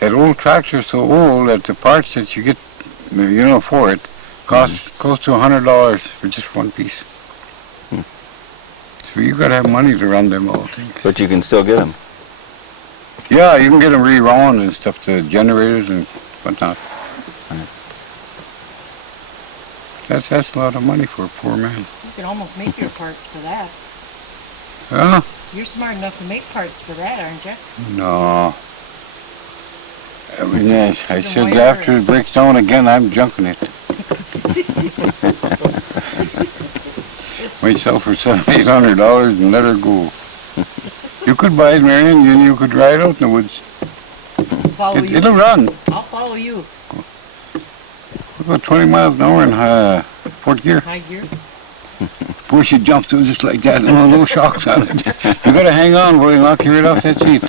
That old tractor's so old that the parts that you get, for it, costs close to $100 for just one piece. So you gotta have money to run them all things. But you can still get them. Yeah, you can get them re-wound and stuff, the generators and whatnot. That's a lot of money for a poor man. You can almost make your parts for that. Huh? You're smart enough to make parts for that, aren't you? No. I mean, I said after it breaks down again, I'm junking it. Myself for $700-800 and let her go. You could buy it, Marion, and you could ride out in the woods. It'll run. I'll follow you. About 20 miles an hour in fourth gear. High gear? Push it, jumps through just like that, and no shocks on it. You gotta hang on, boy, and knock you right off that seat.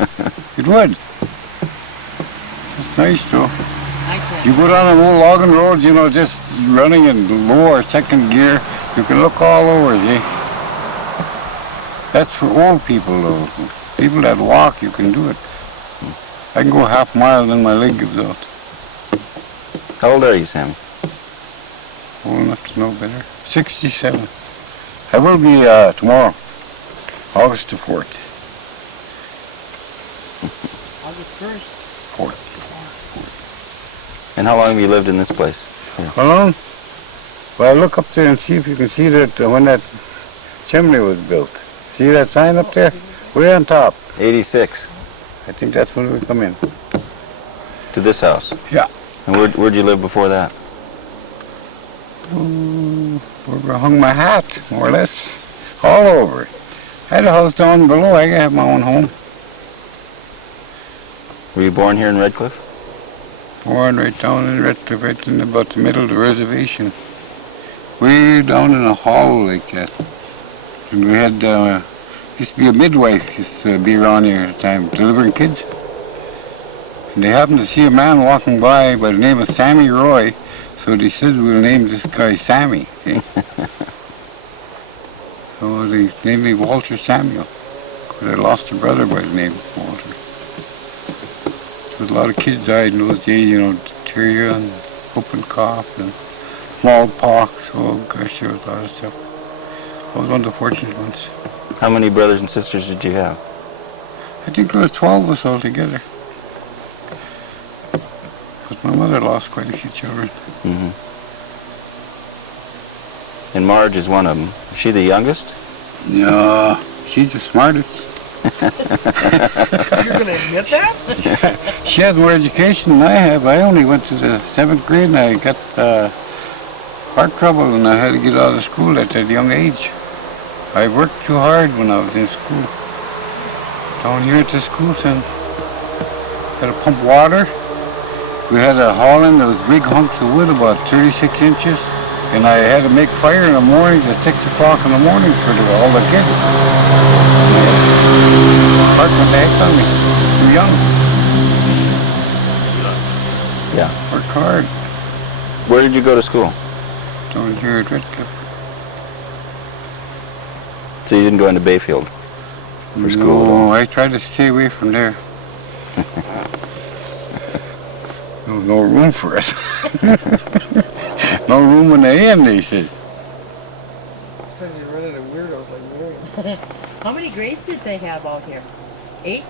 It would. It's nice, though. You go down the old logging roads, just running in low or second gear, you can look all over, see? That's for old people, though. People that walk, you can do it. I can go half a mile, then my leg gives out. How old are you, Sammy? Old enough to know better. 67. I will be tomorrow, August the 4th. August 1st. 4th. And how long have you lived in this place? How long? Well, look up there and see if you can see that when that chimney was built. See that sign up there? Way on top. 86. I think that's when we come in. To this house? Yeah. And where'd you live before that? Where I hung my hat, more or less, all over. I had a house down below. I have my own home. Were you born here in Redcliffe? Born right down in Redcliffe, right in about the middle of the reservation. Way down in a hollow like that. And we had, used to be a midwife, used to be around here at the time, delivering kids. And they happened to see a man walking by the name of Sammy Roy, so they said we'll name this guy Sammy. Okay? So they named me Walter Samuel. But I lost a brother by the name of Walter. But a lot of kids died in those days, diphtheria and whooping cough and smallpox. Oh gosh, there was a lot of stuff. I was one of the fortunate ones. How many brothers and sisters did you have? I think there was 12 of us all together. But my mother lost quite a few children. Mm-hmm. And Marge is one of them. Is she the youngest? No, she's the smartest. You're going to admit that? She has more education than I have. I only went to the 7th grade and I got heart trouble and I had to get out of school at a young age. I worked too hard when I was in school. Down here at the school center, had to pump water. We had a hauling, there was big hunks of wood about 36 inches. And I had to make fire in the mornings at 6 o'clock in the mornings for all the kids. Heart went the heck on me. Too young. Yeah. Work hard. Where did you go to school? Down here at Redcliffe. So you didn't go into Bayfield for school? No, I tried to stay away from there. There was no room for us. No room in the inn, they said. Said you run into weirdos like Marion. How many grades did they have out here? 8?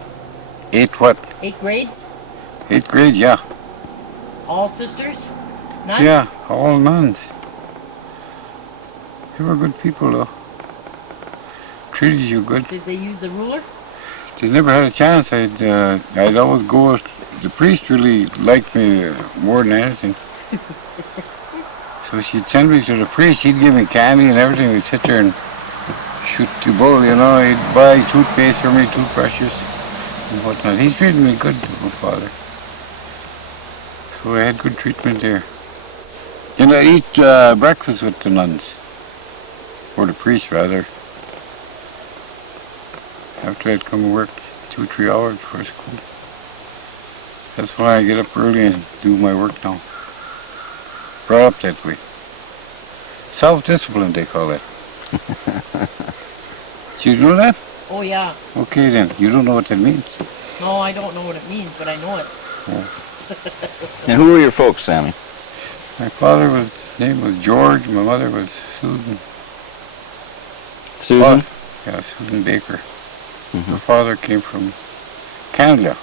8 what? 8 grades? 8th grade, yeah. All sisters? Nuns? Yeah, all nuns. They were good people, though. Treated you good. Did they use the ruler? They never had a chance. I'd always go. The priest really liked me more than anything. So she'd send me to the priest. He'd give me candy and everything. We'd sit there and shoot the bull, He'd buy toothpaste for me, toothbrushes, and whatnot. He treated me good, my father. So I had good treatment there. And I eat breakfast with the nuns, or the priest rather. After I'd come and work 2 or 3 hours before school. That's why I get up early and do my work now. Brought up that way. Self-discipline, they call it. Do you know that? Oh, yeah. Okay then, you don't know what that means. No, I don't know what it means, but I know it. And who were your folks, Sammy? My father's name was George. My mother was Susan. Susan? Yeah, Susan Baker. Mhm. My father came from Canada.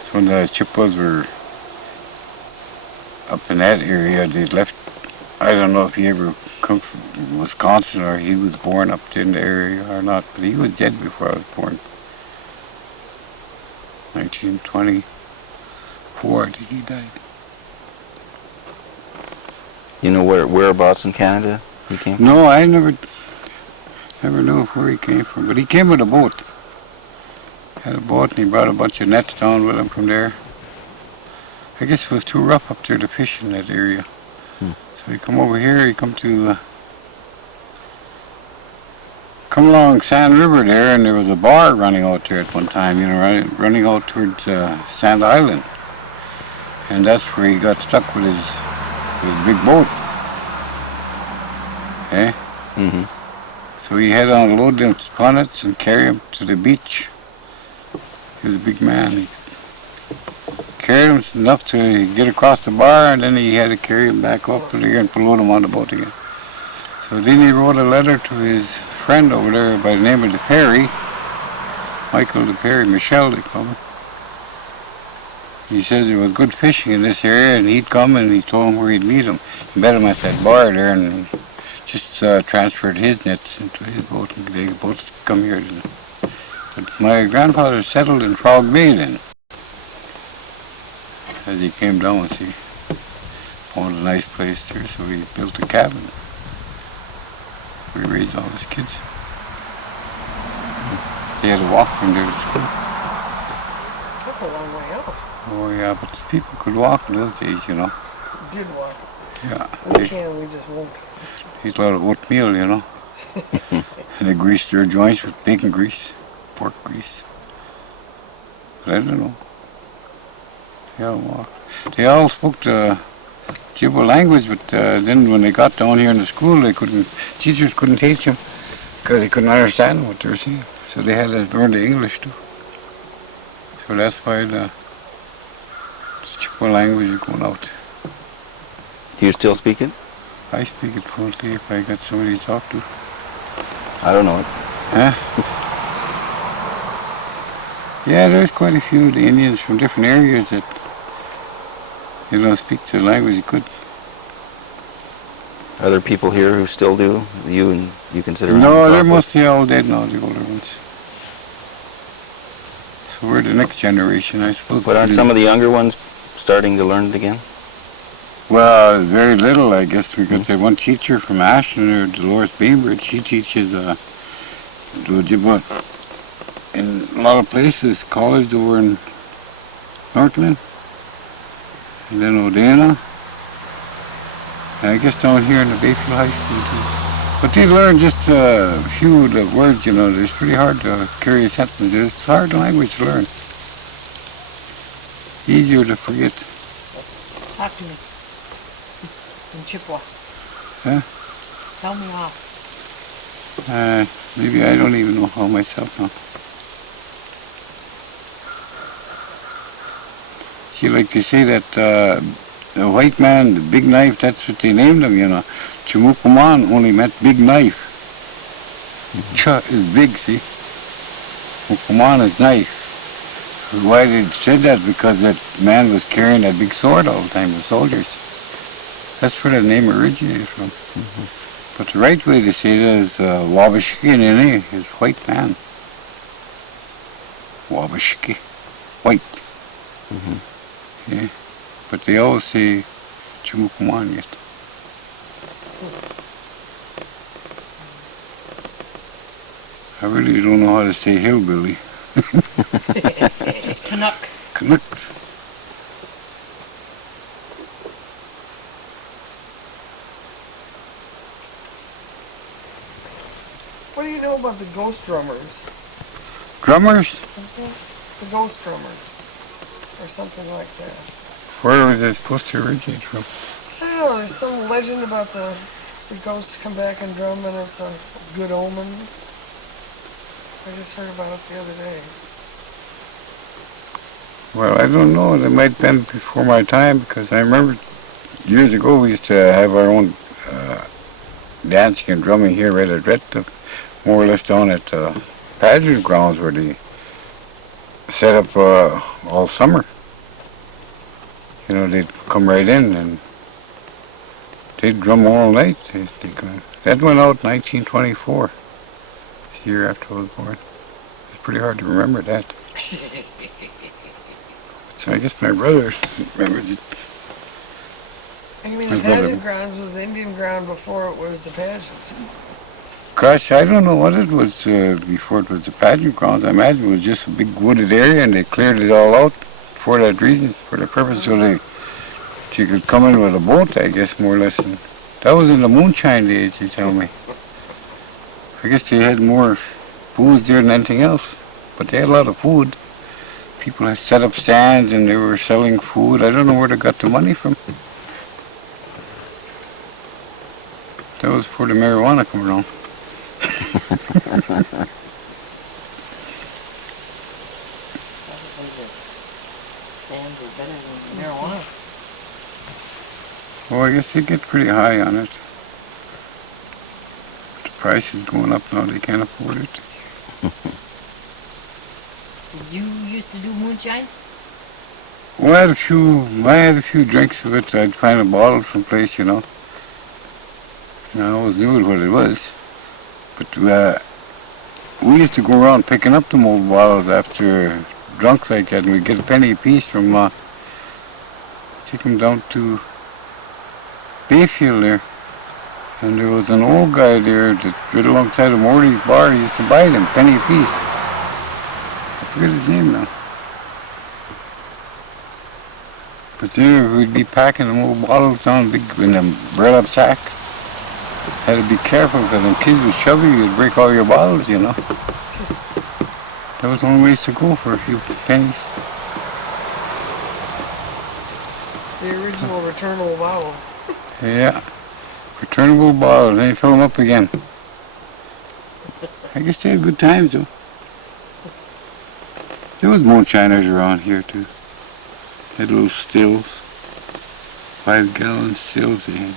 So when the Chippewas were up in that area, they left. I don't know if he ever come from Wisconsin or he was born up in the area or not, but he was dead before I was born. 1924, I think he died. You know whereabouts in Canada he came from? No, I never knew where he came from, but he came with a boat. Had a boat and he brought a bunch of nets down with him from there. I guess it was too rough up there to fish in that area. So he come over here, he come along Sand River there, and there was a bar running out there at one time, running out towards Sand Island. And that's where he got stuck with his big boat. Eh? Mm-hmm. So he had to unload them punnets and carry them to the beach. He was a big man. He carried them enough to get across the bar, and then he had to carry them back up there and load them on the boat again. So then he wrote a letter to his friend over there by the name of DePerry, Michael DePerry, Michelle they call him. He says there was good fishing in this area, and he'd come and he told him where he'd meet him. He met him at that bar there, and just transferred his nets into his boat, and they both come here. But my grandfather settled in Frog Bay then. As he came down, he found a nice place there, so he built a cabin. We raised all his kids. They had to walk from there to school. That's a long way out. Oh yeah, but the people could walk in those days, Did walk. Yeah. We can, we just won't. They ate a lot of oatmeal, and they greased their joints with bacon grease, pork grease. But I don't know. They all spoke the Ojibwe language, but then when they got down here in the school, teachers couldn't teach them because they couldn't understand what they were saying. So they had to learn the English too. So that's why the Ojibwe language is going out. Do you still speak it? I speak it fluently if I got somebody to talk to. I don't know it. Huh? Yeah, there's quite a few of the Indians from different areas that speak the language good. Are there people here who still do? You consider? No, they're mostly all dead now, the older ones. So we're the next generation, I suppose. But aren't some of the younger ones starting to learn it again? Well, very little, I guess. We got that one teacher from Ashton, or Dolores Bainbridge. She teaches Ojibwe in a lot of places. College over in Northland, and then Odana, and I guess down here in the Bayfield High School too. But they learn just a few of the words, It's pretty hard to carry a sentence. It's a hard language to learn. Easier to forget. Talk to me. In Chippewa. Huh? Tell me how. Maybe I don't even know how myself now. See, like they say that the white man, the big knife, that's what they named him, Chimukuman only meant big knife. Cha is big, see? Mukuman is knife. Why they said that? Because that man was carrying that big sword all the time, the soldiers. That's where the name originated from. But the right way to say it is Wabashiki Nene is white man. Wabashiki, white. Yeah. But they always say Chimukuman yet. I really don't know how to say hillbilly. Just Canuck. Canucks. What do you know about the ghost drummers? Drummers? The ghost drummers. Or something like that. Where was it supposed to originate from? I don't know, there's some legend about the ghosts come back and drum and it's a good omen. I just heard about it the other day. Well, I don't know. It might have been before my time because I remember years ago we used to have our own dancing and drumming here right at Redcliffe, more or less down at Pageant grounds where they set up all summer. You know, they'd come right in and they'd drum all night. That went out in 1924, the year after I was born. It's pretty hard to remember that. So I guess my brother remembered it. I mean, My the brother. pageant grounds was Indian ground before it was the pageant. Gosh, I don't know what it was before it was the pageant grounds. I imagine it was just a big wooded area and they cleared it all out for that reason, for the purpose, so you could come in with a boat, I guess, more or less. And that was in the moonshine days, you tell me. I guess they had more booze there than anything else, but they had a lot of food. People had set up stands and they were selling food. I don't know where they got the money from. That was before the marijuana came around. Stands are better than marijuana. Well, I guess they get pretty high on it. The price is going up now, they can't afford it. Did you used to do moonshine? Well, I had a few drinks of it. I'd find a bottle someplace, you know. And I always knew what it was. But we used to go around picking up them old bottles after drunks like that, and we'd get a penny apiece from, take them down to Bayfield there. And there was an old guy there that right alongside of Morty's bar. He used to buy them, penny apiece. I forget his name now. But there we'd be packing them old bottles down big in them burlap sacks. Had to be careful because when kids would shove you, you'd break all your bottles, you know. That was the only ways to go for a few pennies. The original returnable bottle. Yeah. Returnable bottles, then you fill them up again. I guess they had good times though. There was moonshiners around here too. They had little stills. 5-gallon stills they had.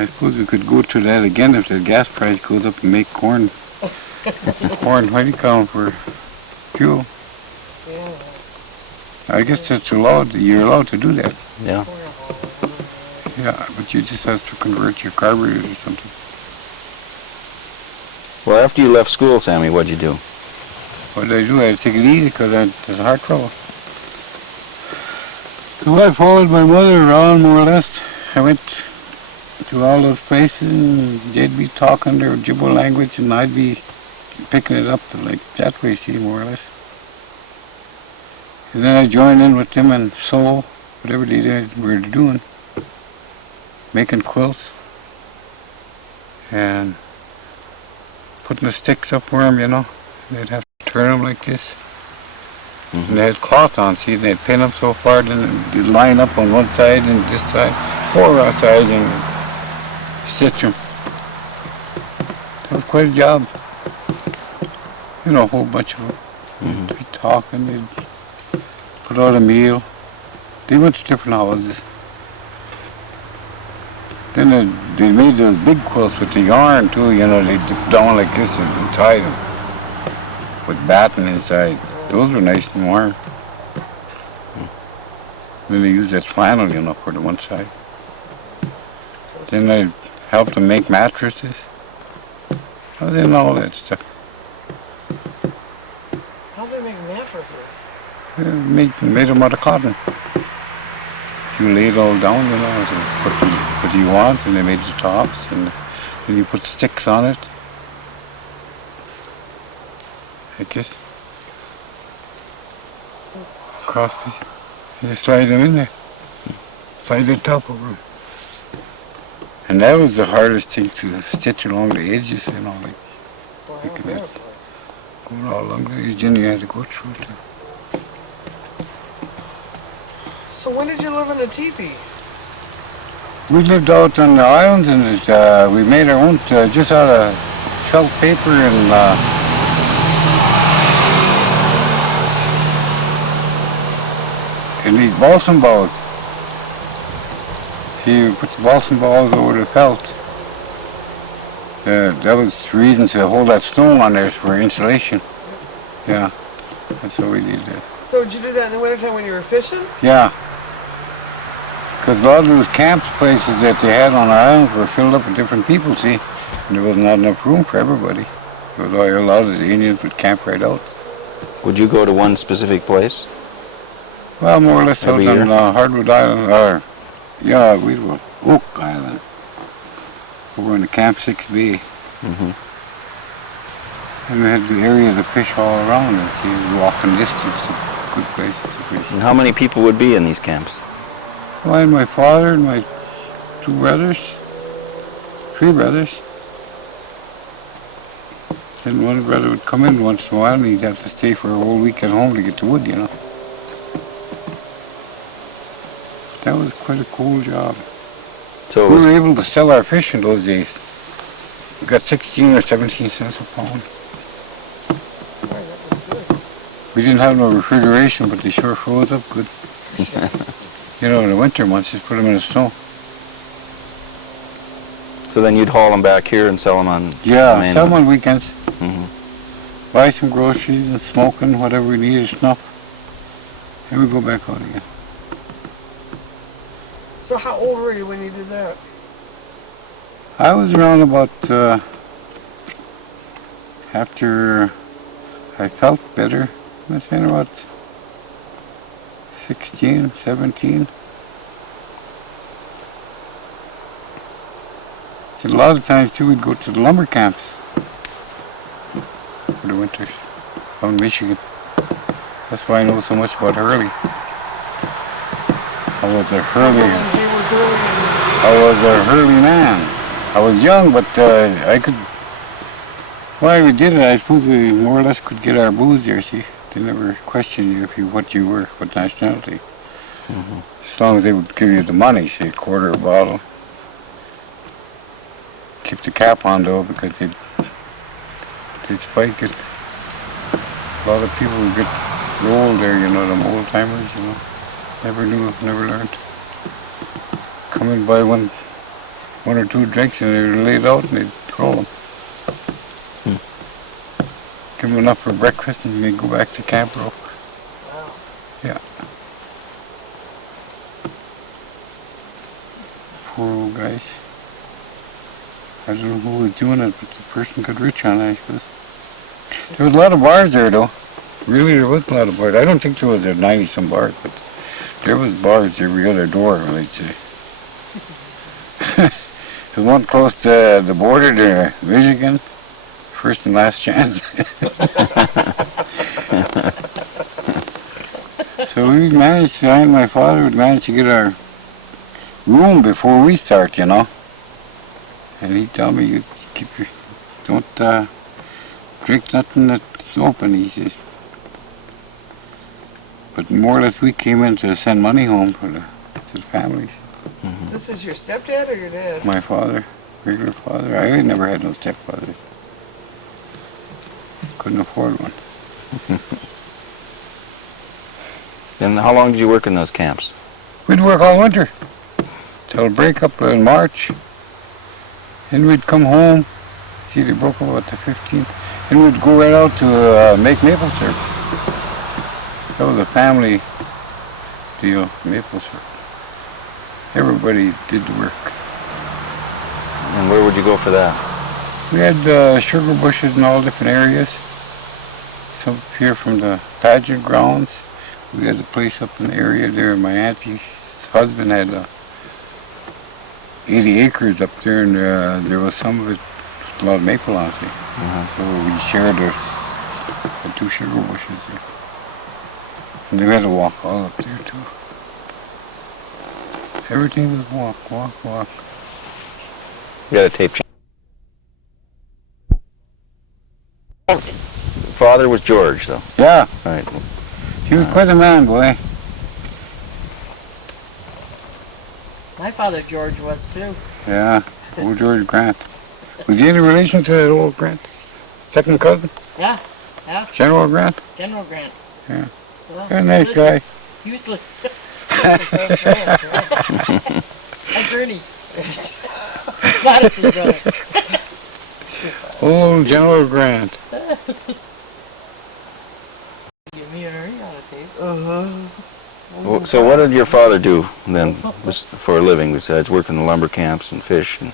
I suppose we could go to that again if the gas price goes up and make corn. Corn, what do you call them for fuel? Yeah. I guess that's allowed, you're allowed to do that. Yeah. Yeah, but you just have to convert your carburetor or something. Well, after you left school, Sammy, what'd you do? What did I do? I had to take it easy because I had heart trouble. So I followed my mother around more or less. I went to all those places and they'd be talking their Ojibwe language and I'd be picking it up like that way, see, more or less. And then I joined in with them and sew whatever they were doing, making quilts and putting the sticks up for them, you know. They'd have to turn them like this. Mm-hmm. And they had cloth on, see, they'd pin them so far, then they'd line up on one side and this side, or outside, and stitch them. That was quite a job. You know, a whole bunch of them. Mm-hmm. They'd be talking, they'd put out a meal. They went to different houses. Then they made those big quilts with the yarn too, you know, they dip down like this and tie them with batten inside. Those were nice and warm. Then they used that flannel, you know, for the one side. Then I helped them make mattresses. I was in all that stuff. How'd they make mattresses? Made them out of cotton. You lay it all down, you know, and put what you want, and they made the tops, and then you put sticks on it. I guess. Crosspiece. You just slide them in there. Slide the top over them. And that was the hardest thing to stitch along the edges, you know, like Well, Look at yeah, that. going all along the edge, and you had to go through it. So when did you live in the teepee? We lived out on the islands, and we made our own just out of felt paper and in these balsam boughs. You put the balsam boughs over the felt. That was the reason to hold that stone on there for insulation. Yeah, that's how we did that. So did you do that in the wintertime when you were fishing? Yeah, because a lot of those camp places that they had on the island were filled up with different people, see, and there was not enough room for everybody. Because a lot of the Indians would camp right out. Would you go to one specific place? Well, more or less out Every on year? Hardwood Island, or yeah, we were Oak Island. We were in the Camp 6B. Mm-hmm. And we had the area to fish all around and see walking distance of good places to fish. And how many people would be in these camps? Well, I had my father and my 3 brothers. Then one brother would come in once in a while and he'd have to stay for a whole week at home to get the wood, you know. That was quite a cool job. So it We was, were able to sell our fish in those days. We got 16 or 17 cents a pound. We didn't have no refrigeration, but they sure froze up good. You know, in the winter months, just put them in the snow. so then you'd haul them back here and sell them on the Yeah, mainland? sell them on weekends. Mhm. Buy some groceries and smoking, whatever we needed, snuff. And we go back out again. So how old were you when you did that? I was around about, after I felt better, must have been about 16, 17. So a lot of times too we'd go to the lumber camps for the winters out in Michigan. That's why I know so much about Hurley. I was a Hurley man. I was young, but I could. Why we did it, I suppose we more or less could get our booze there. See, they never questioned you what you were, what nationality. Mhm. As long as they would give you the money, say a quarter a bottle. Keep the cap on though, because they'd spike it. A lot of people would get rolled there, you know, them old timers, you know. Never knew, never learned. Come in by one or 2 drinks and they were laid out and they'd throw them. Give them enough for breakfast and they'd go back to camp broke. Wow. Yeah. Poor old guys. I don't know who was doing it, but the person got rich on it, I suppose. There was a lot of bars there though. Really, there was a lot of bars. I don't think there was 90-some bars, but there was bars every other door, they'd say. There's one close to the border there, Michigan. First and last chance. So we managed, I and my father would manage to get our room before we start, you know. And he told me, you keep your, don't drink nothing that's open, he says. But more or less we came in to send money home to the families. This is your stepdad or your dad? My father, regular father. I ain't never had no stepfather. Couldn't afford one. And how long did you work in those camps? We'd work all winter till break up in March. Then we'd come home. See, they broke up about the 15th. Then we'd go right out to make maple syrup. That was a family deal, maple syrup. Everybody did the work. And where would you go for that? We had sugar bushes in all different areas. Some here from the pageant grounds. We had a place up in the area there. My auntie's husband had 80 acres up there, and there was some of it, a lot of maple on it. So we shared the 2 sugar bushes there. And we had to walk all up there too. Everything was walk, walk, walk. You got a tape Father was George, though. Yeah, Right. he was quite a man, boy. My father George was too. Yeah, old George Grant. Was he any relation to that old Grant? Second cousin? Yeah, General Grant? General Grant. Yeah. Well, You're a nice this guy. is Useless. That's right. Attorney. Gladys's brother. Old General Grant. Give me and her on a tape. Uh-huh. So what did your father do then for a living besides working in lumber camps and fish? And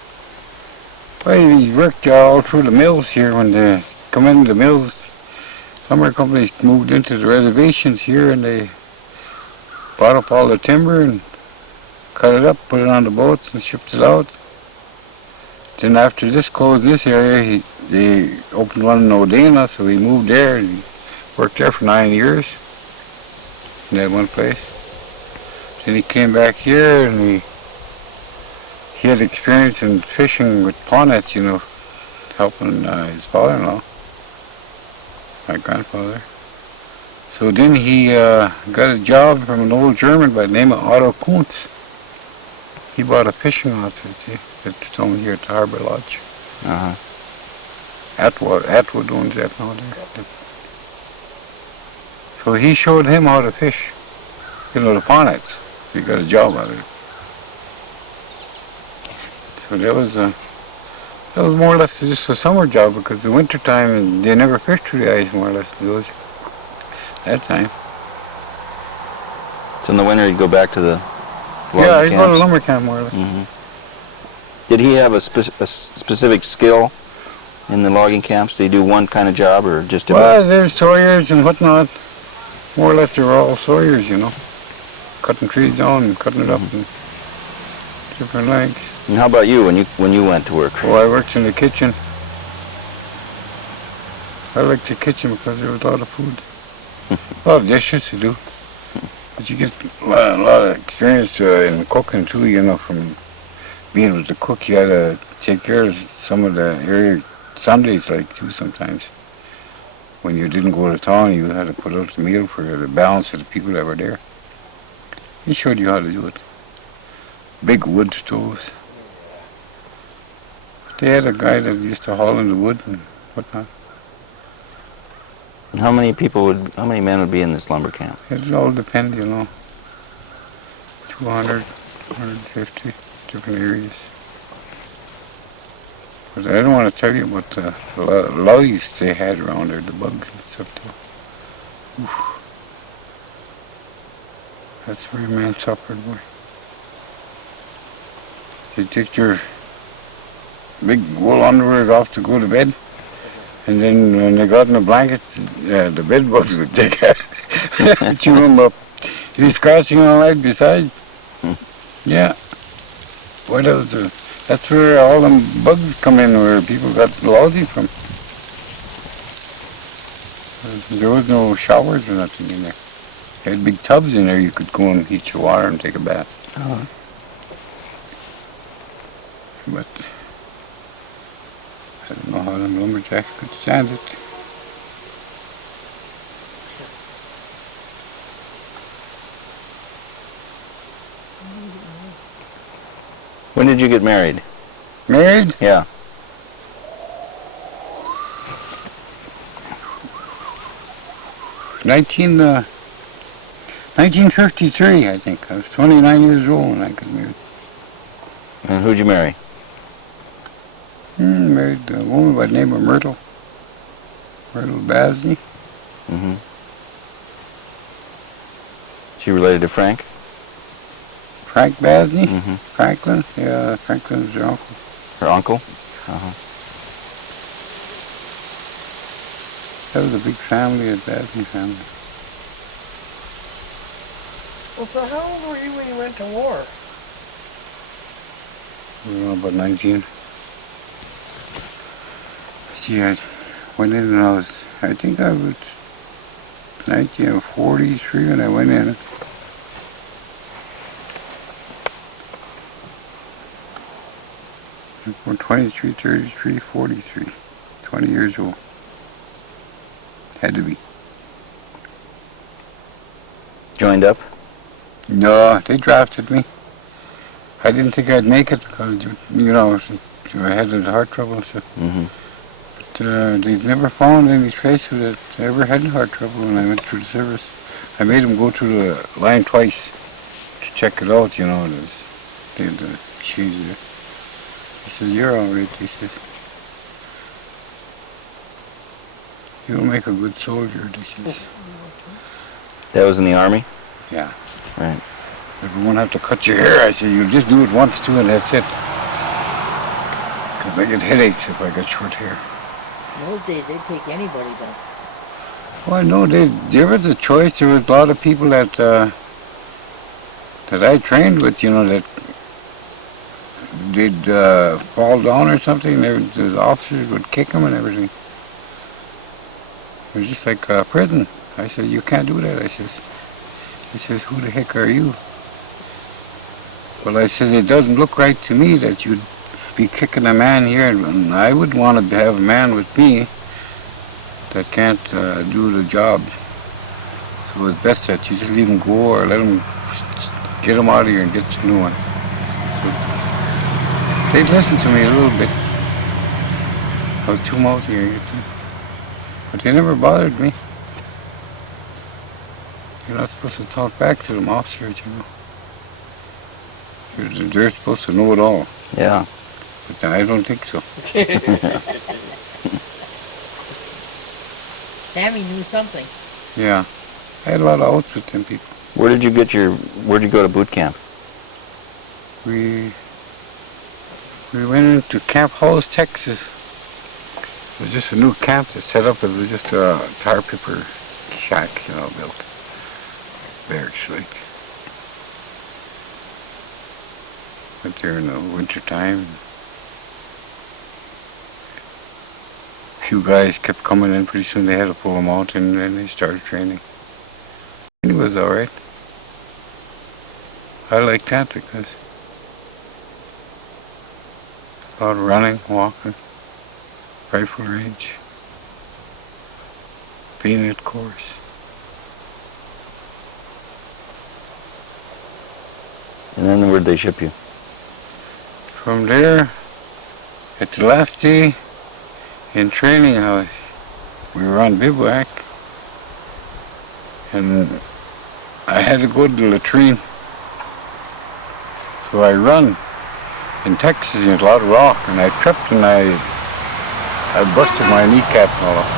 Well, he's worked all through the mills here. When they come into the mills, lumber companies moved into the reservations here and they bought up all the timber and cut it up, put it on the boats and shipped it out. Then after this closed in this area, they opened one in Odena, so he moved there and he worked there for 9 years in that one place. Then he came back here and he had experience in fishing with paw nets, you know, helping his father-in-law, my grandfather. So then he got a job from an old German by the name of Otto Kuntz. He bought a fishing outfit, see, that's down here at the Harbor Lodge. uh-huh. Atwood owns that now there. So he showed him how to fish, you know, the paw nets. So he got a job out of it. So that was more or less just a summer job because the winter time they never fished through the ice more or less. Those that time. So in the winter he'd go back to the logging Yeah, he'd go to camps? lumber camp more or less. Mhm. Did he have a specific skill in the logging camps? Did he do one kind of job or just about? Well, there's sawyers and whatnot. More or less they were all sawyers, you know. Cutting trees down and cutting it up in different lengths. And how about you when you went to work? Oh, I worked in the kitchen. I liked the kitchen because there was a lot of food. A lot of dishes to do. But you get a lot of experience in cooking too, you know, from being able to cook. You had to take care of some of the area Sundays, like, too, sometimes. When you didn't go to town, you had to put out the meal for the balance of the people that were there. He showed you how to do it. Big wood stoves. They had a guy that used to haul in the wood and whatnot. And how many men would be in this lumber camp? It all depend, you know. 200, 150, different areas. But I don't want to tell you about the lice they had around there, the bugs and stuff too. Oof. That's where a man suffered, boy. You take your big wool underwears off to go to bed, and then when they got in the blankets, the bed bugs would take chew them up. You're scratching all right besides. Yeah. What else? That's where all them bugs come in, where people got lousy from. There was no showers or nothing in there. They had big tubs in there you could go and heat your water and take a bath. Uh-huh. But I don't know how them lumberjacks could stand it. When did you get married? Married? Yeah. 1953, I think. I was 29 years old when I got married. And who'd you marry? Married a woman by the name of Myrtle Basney. Mm-hmm. She related to Frank? Frank Basney? Mm-hmm. Franklin? Yeah, Franklin's her uncle. Her uncle? Uh-huh. That was a big family, a Basney family. Well, so how old were you when you went to war? About 19. See, I went in when I think I was 1943 when I went in. From 23, 33, 43. 20 years old. Had to be. Joined up? No, they drafted me. I didn't think I'd make it because, you know, I had the heart trouble and stuff. Mm-hmm. But they've never found any trace of it. I ever had heart trouble when I went through the service. I made him go to the line twice to check it out, you know, the machines there. He said, "You're all right," he said. "You'll make a good soldier," he says. That was in the Army? Yeah. Right. "If you won't have to cut your hair," I said, "you just do it once too and that's it. Because I get headaches if I got short hair." In those days, they'd take anybody though. Well, no, there was a choice. There was a lot of people that I trained with, you know, that did fall down or something. The officers would kick them and everything. It was just like prison. I said, "You can't do that." He says, "Who the heck are you?" Well, I says, "It doesn't look right to me that you'd be kicking a man here, and I would want to have a man with me that can't do the job. So it's best that you just leave him go or let him get him out of here and get some new ones." So they'd listen to me a little bit. I was too mouthy, I guess. But they never bothered me. You're not supposed to talk back to them officers, you know. They're supposed to know it all. Yeah. But I don't think so. Sammy knew something. Yeah. I had a lot of outs with them people. Where'd you go to boot camp? We went into Camp Howes, Texas. It was just a new camp that set up. It was just a tar paper shack, you know, built. Barracks like. Went there in the winter time. A few guys kept coming in. Pretty soon they had to pull them out, and then they started training. And it was all right. I liked that because a lot of running, walking, rifle range, bayonet course. And then where'd they ship you? From there, at the last day in training house, we were on bivouac, and I had to go to the latrine. So I run in Texas, and there's a lot of rock, and I tripped and I busted my kneecap and all that.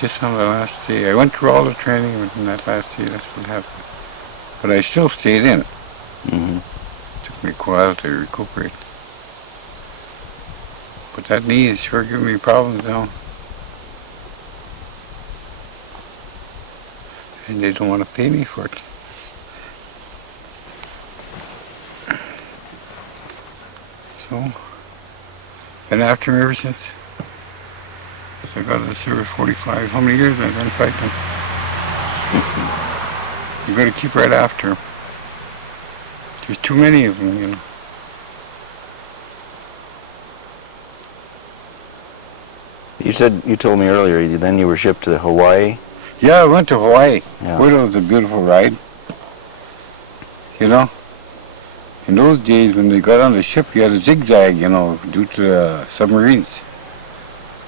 Just on the last day. I went through all the training, but on that last day, that's what happened. But I still stayed in. Mm-hmm. Took me a while to recuperate. But that knee is sure giving me problems now. And they don't want to pay me for it. So, been after him ever since. So I got to the service 45. How many years I've been fighting? You got to keep right after him. There's too many of them, you know. You told me earlier, then you were shipped to Hawaii? Yeah, I went to Hawaii. Yeah. Well, it was a beautiful ride. You know? In those days, when they got on the ship, you had to zigzag, you know, due to the submarines.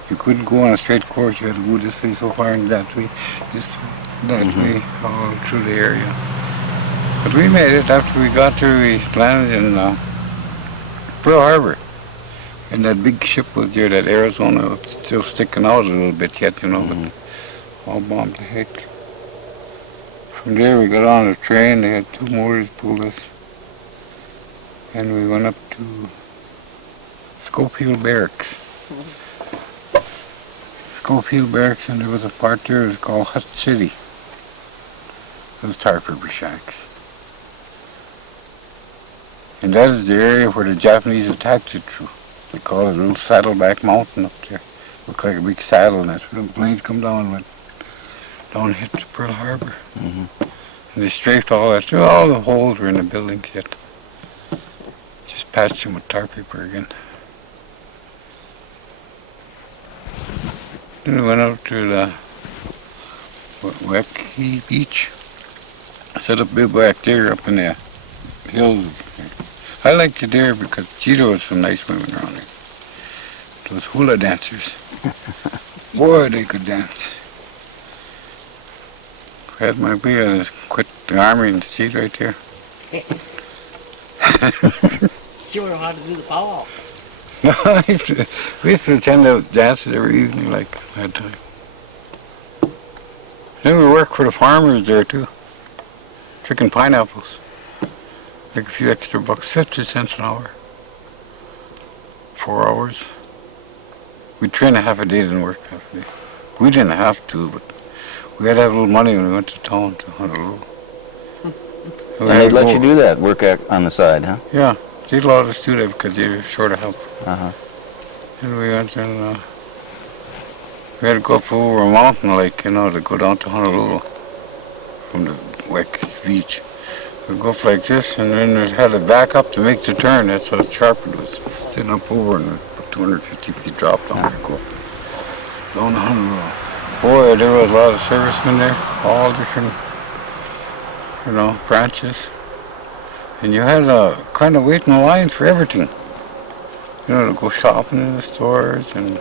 You couldn't go on a straight course. You had to go this way so far and that way, this way, that way, all through the area. But we made it. After we got there, we landed in Pearl Harbor. And that big ship was there, that Arizona, was still sticking out a little bit yet, you know, but all bombed to heck. From there, we got on a train. They had 2 motors pulled us. And we went up to Schofield Barracks. Schofield Barracks, and there was a part there, it was called Hut City. It was tar paper shacks. And that is the area where the Japanese attacked it through. They call it a little saddleback mountain up there. Looked like a big saddle, and that's where the planes come down with. Down hit to Pearl Harbor. Mm-hmm. And they strafed all that. All the holes were in the buildings yet. Just patched them with tar paper again. Then we went out to the Waikiki Beach. Set up bivouac there up in the hills. I liked it there because there was some nice women around there. Those hula dancers. Boy, they could dance. Had my way, I just quit the army and stayed right there. Sure how to do the powwow. No, we used to attend those dances every evening, like, that time. Then we worked for the farmers there, too. Picking pineapples. Like a few extra bucks, 50 cents an hour. 4 hours. We'd train a half a day, didn't work half a day. We didn't have to, but we had to have a little money when we went to town to Honolulu. So And they'd let you do that, work on the side, huh? Yeah, they'd let us do that because they were short of help. Uh-huh. And we went and we had to go up over a mountain, like, you know, to go down to Honolulu from the beach. We'd go up like this, and then we had to back up to make the turn. That's what the sharpened was. Sitting up over and 250 feet drop down there, go up down to Honolulu. Boy, there was a lot of servicemen there, all different, you know, branches. And you had to kind of wait in the lines for everything. You know, to go shopping in the stores and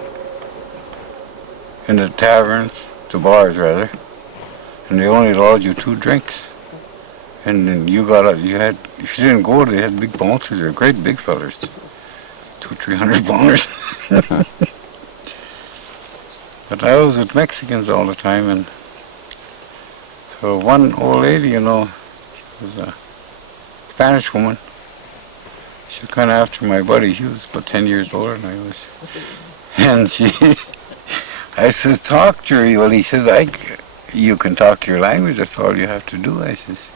in the taverns, the bars rather. And they only allowed you 2 drinks. And then you if you didn't go, they had big bouncers. They're great big fellers. 200-300 pounders. But I was with Mexicans all the time, and so one old lady, you know, was a Spanish woman. She was kind of after my buddy. He was about 10 years older than I was. And I says, talk to her. Well, he says, you can talk your language. That's all you have to do. I says,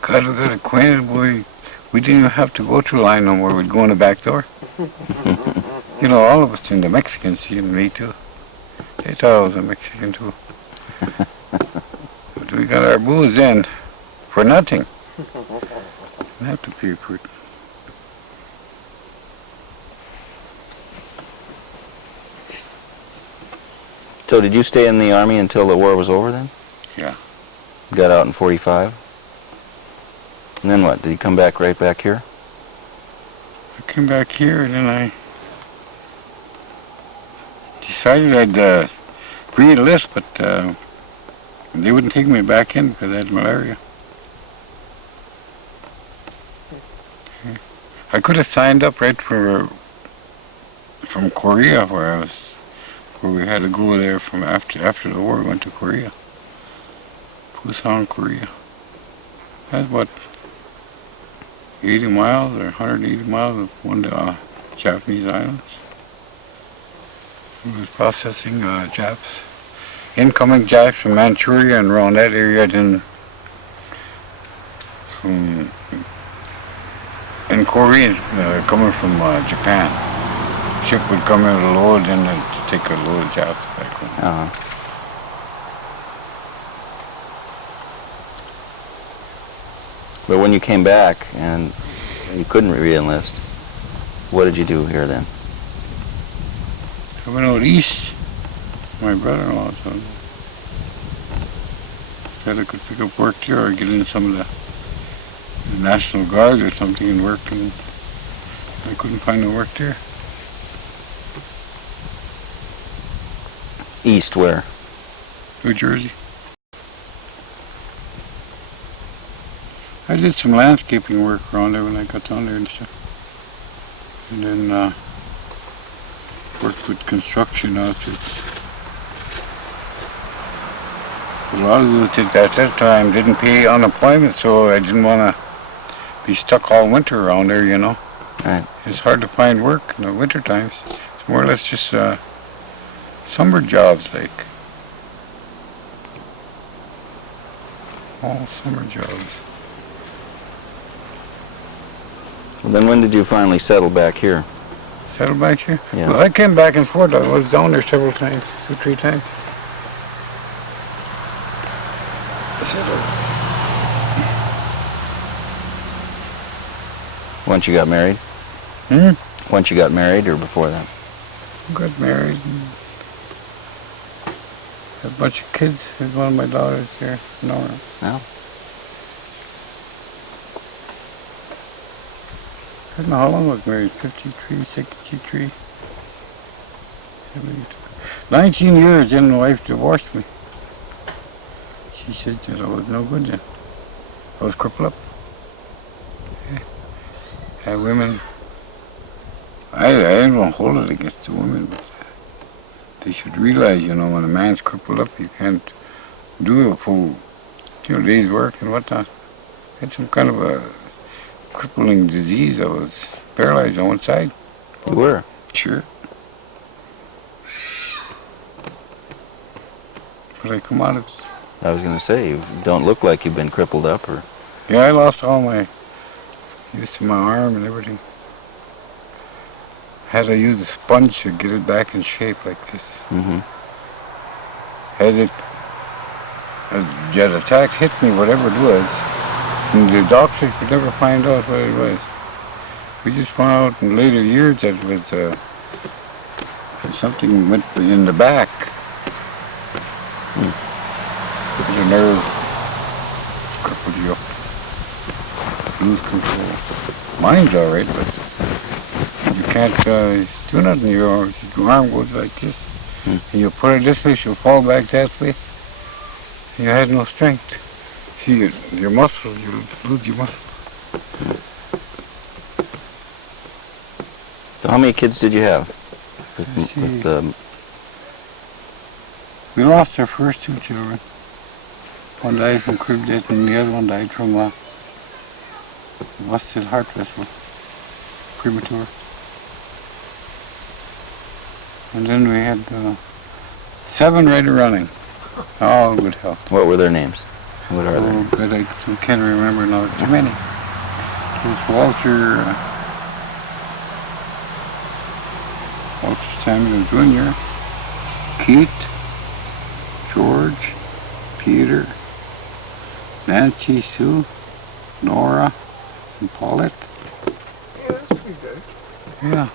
God, we got acquainted, boy. We didn't even have to go to the line no more. We'd go in the back door. You know, all of us in the Mexicans, she and me too. They thought I was a Mexican too. But we got our booze then for nothing. Didn't have to pay for it. So did you stay in the Army until the war was over then? Yeah. Got out in 45? And then what? Did you come back right back here? I came back here and then I decided I'd re-enlist, but they wouldn't take me back in because I had malaria. I could have signed up right from Korea, where we had to go there from after the war. We went to Korea, Busan, Korea. That's what 80 miles or 180 miles of one of the Japanese islands. We was processing Japs, incoming Japs from Manchuria and around that area, then in Koreans coming from Japan. Ship would come in with a load, then they'd take a load of Japs back home. Uh-huh. But when you came back and you couldn't re-enlist, what did you do here then? I went out east. My brother-in-law said I could pick up work here or get in some of the National Guard or something and work, and I couldn't find no work there. East where? New Jersey. I did some landscaping work around there when I got down there and stuff. And then worked with construction outfits. A lot of those at that time didn't pay unemployment, so I didn't want to be stuck all winter around there, you know. Right. It's hard to find work in the winter times. It's more or less just summer jobs, like. All summer jobs. Well, then when did you finally settle back here? Settled back here? Yeah. Well, I came back and forth. I was down there several times, 2-3 times. Settled. Once you got married? Once you got married or before that? Got married and had a bunch of kids. There's one of my daughters there, Nora. No. I don't know how long I was married, 53, 63, 72. 19 years, then my wife divorced me. She said that I was no good then. I was crippled up. Yeah. Had women. I don't hold it against the women, but they should realize, you know, when a man's crippled up, you can't do a full, day's work and whatnot. I had some kind of a crippling disease. I was paralyzed on one side. You were? Sure. But I come out of it. I was going to say, you don't look like you've been crippled up or... Yeah, I lost all my use to my arm and everything. Had to use a sponge to get it back in shape like this. Mm-hmm. As that attack hit me, whatever it was, and the doctors could never find out what it was. We just found out in later years that it was something went in the back. The nerve crippled you up. Lose control. Mine's all right, but you can't do nothing. Your arm goes like this. And you put it this way, she'll fall back that way. You had no strength. See, your muscles, you lose your muscle. So how many kids did you have? We lost our first two children. One died from crib death and the other one died from busted heart vessel, premature. And then we had 7 right running, all good health. What were their names? What are they? Oh, good, I can't remember now, too many. It was Walter Samuel Jr., Keith, George, Peter, Nancy, Sue, Nora, and Paulette. Yeah, that's pretty good. Yeah,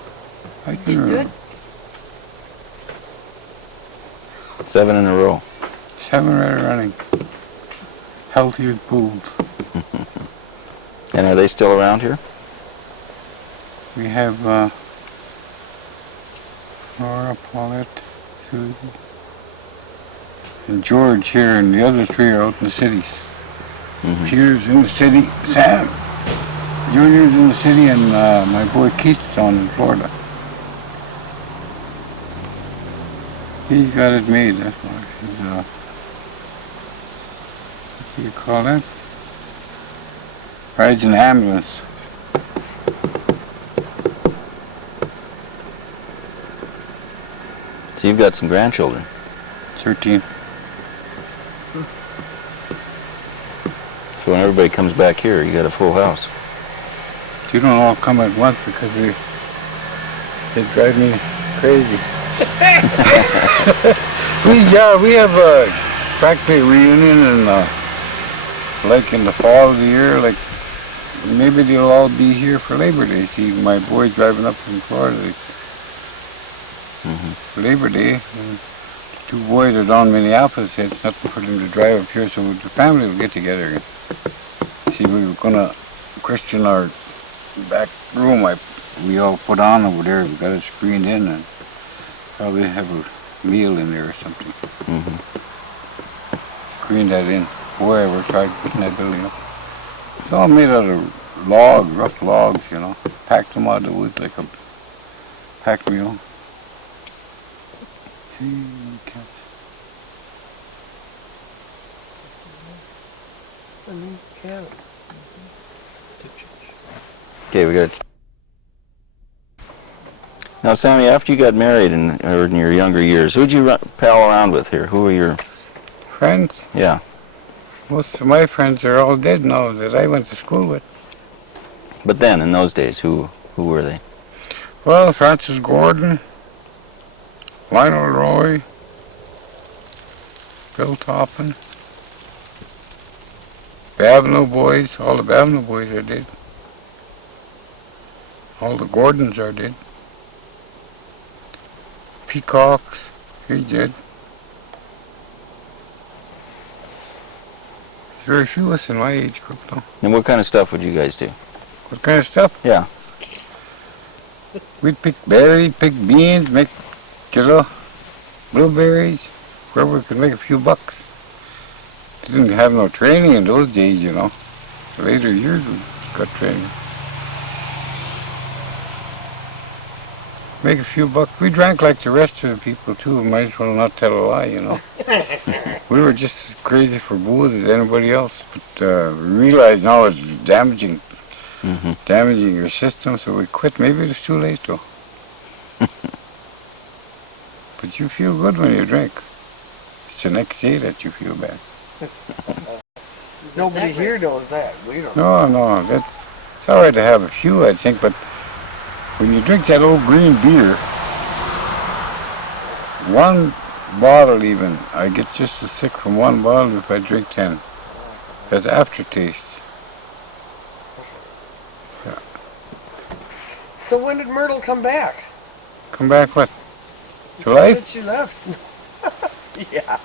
I can remember. 7 in a row. 7 right running. Healthy as bulls. And are they still around here? We have Nora, Paulette, Susie, and George here, and the other 3 are out in the cities. Peter's in the city, Sam Junior's in the city, and my boy Keith's down in Florida. He's got it made, that's why. He's, what do you call that? Rides an ambulance. So you've got some grandchildren. 13. So when everybody comes back here, you got a full house. You don't all come at once because they drive me crazy. we have a factory reunion and like in the fall of the year, like maybe they'll all be here for Labor Day. See, my boys driving up from Florida for Labor Day. And 2 boys are down in Minneapolis. It's nothing for them to drive up here, so the family will get together again. See, we were gonna question our back room. We all put on over there. We got it screened in and probably have a meal in there or something. Screen that in. Boy, I worked hard putting that building up. It's all made out of logs, rough logs, you know. Packed them out of the woods like a packed meal. Okay, we got. Now, Sammy, after you got married in your younger years, who'd you pal around with here? Who were your friends? Yeah. Most of my friends are all dead now that I went to school with. But then, in those days, who were they? Well, Francis Gordon, Lionel Roy, Bill Toppin, Avenue boys. All the Avenue boys are dead. All the Gordons are dead. Peacocks, he's dead. There's very few of us in my age group now. And what kind of stuff would you guys do? What kind of stuff? Yeah. We'd pick berries, pick beans, make blueberries, wherever we could make a few bucks. didn't have no training in those days, you know. Later years we got training. Make a few bucks. We drank like the rest of the people too. Might as well not tell a lie, you know. We were just as crazy for booze as anybody else. But we realized now it's damaging your system, so we quit. Maybe it was too late though. But you feel good when you drink. It's the next day that you feel bad. Nobody here knows that. We don't. No, it's all right to have a few, I think, but when you drink that old green beer, one bottle even, I get just as sick from one bottle if I drink 10. That's aftertaste. Yeah. So when did Myrtle come back? Come back what? To life? She said she left. Yeah.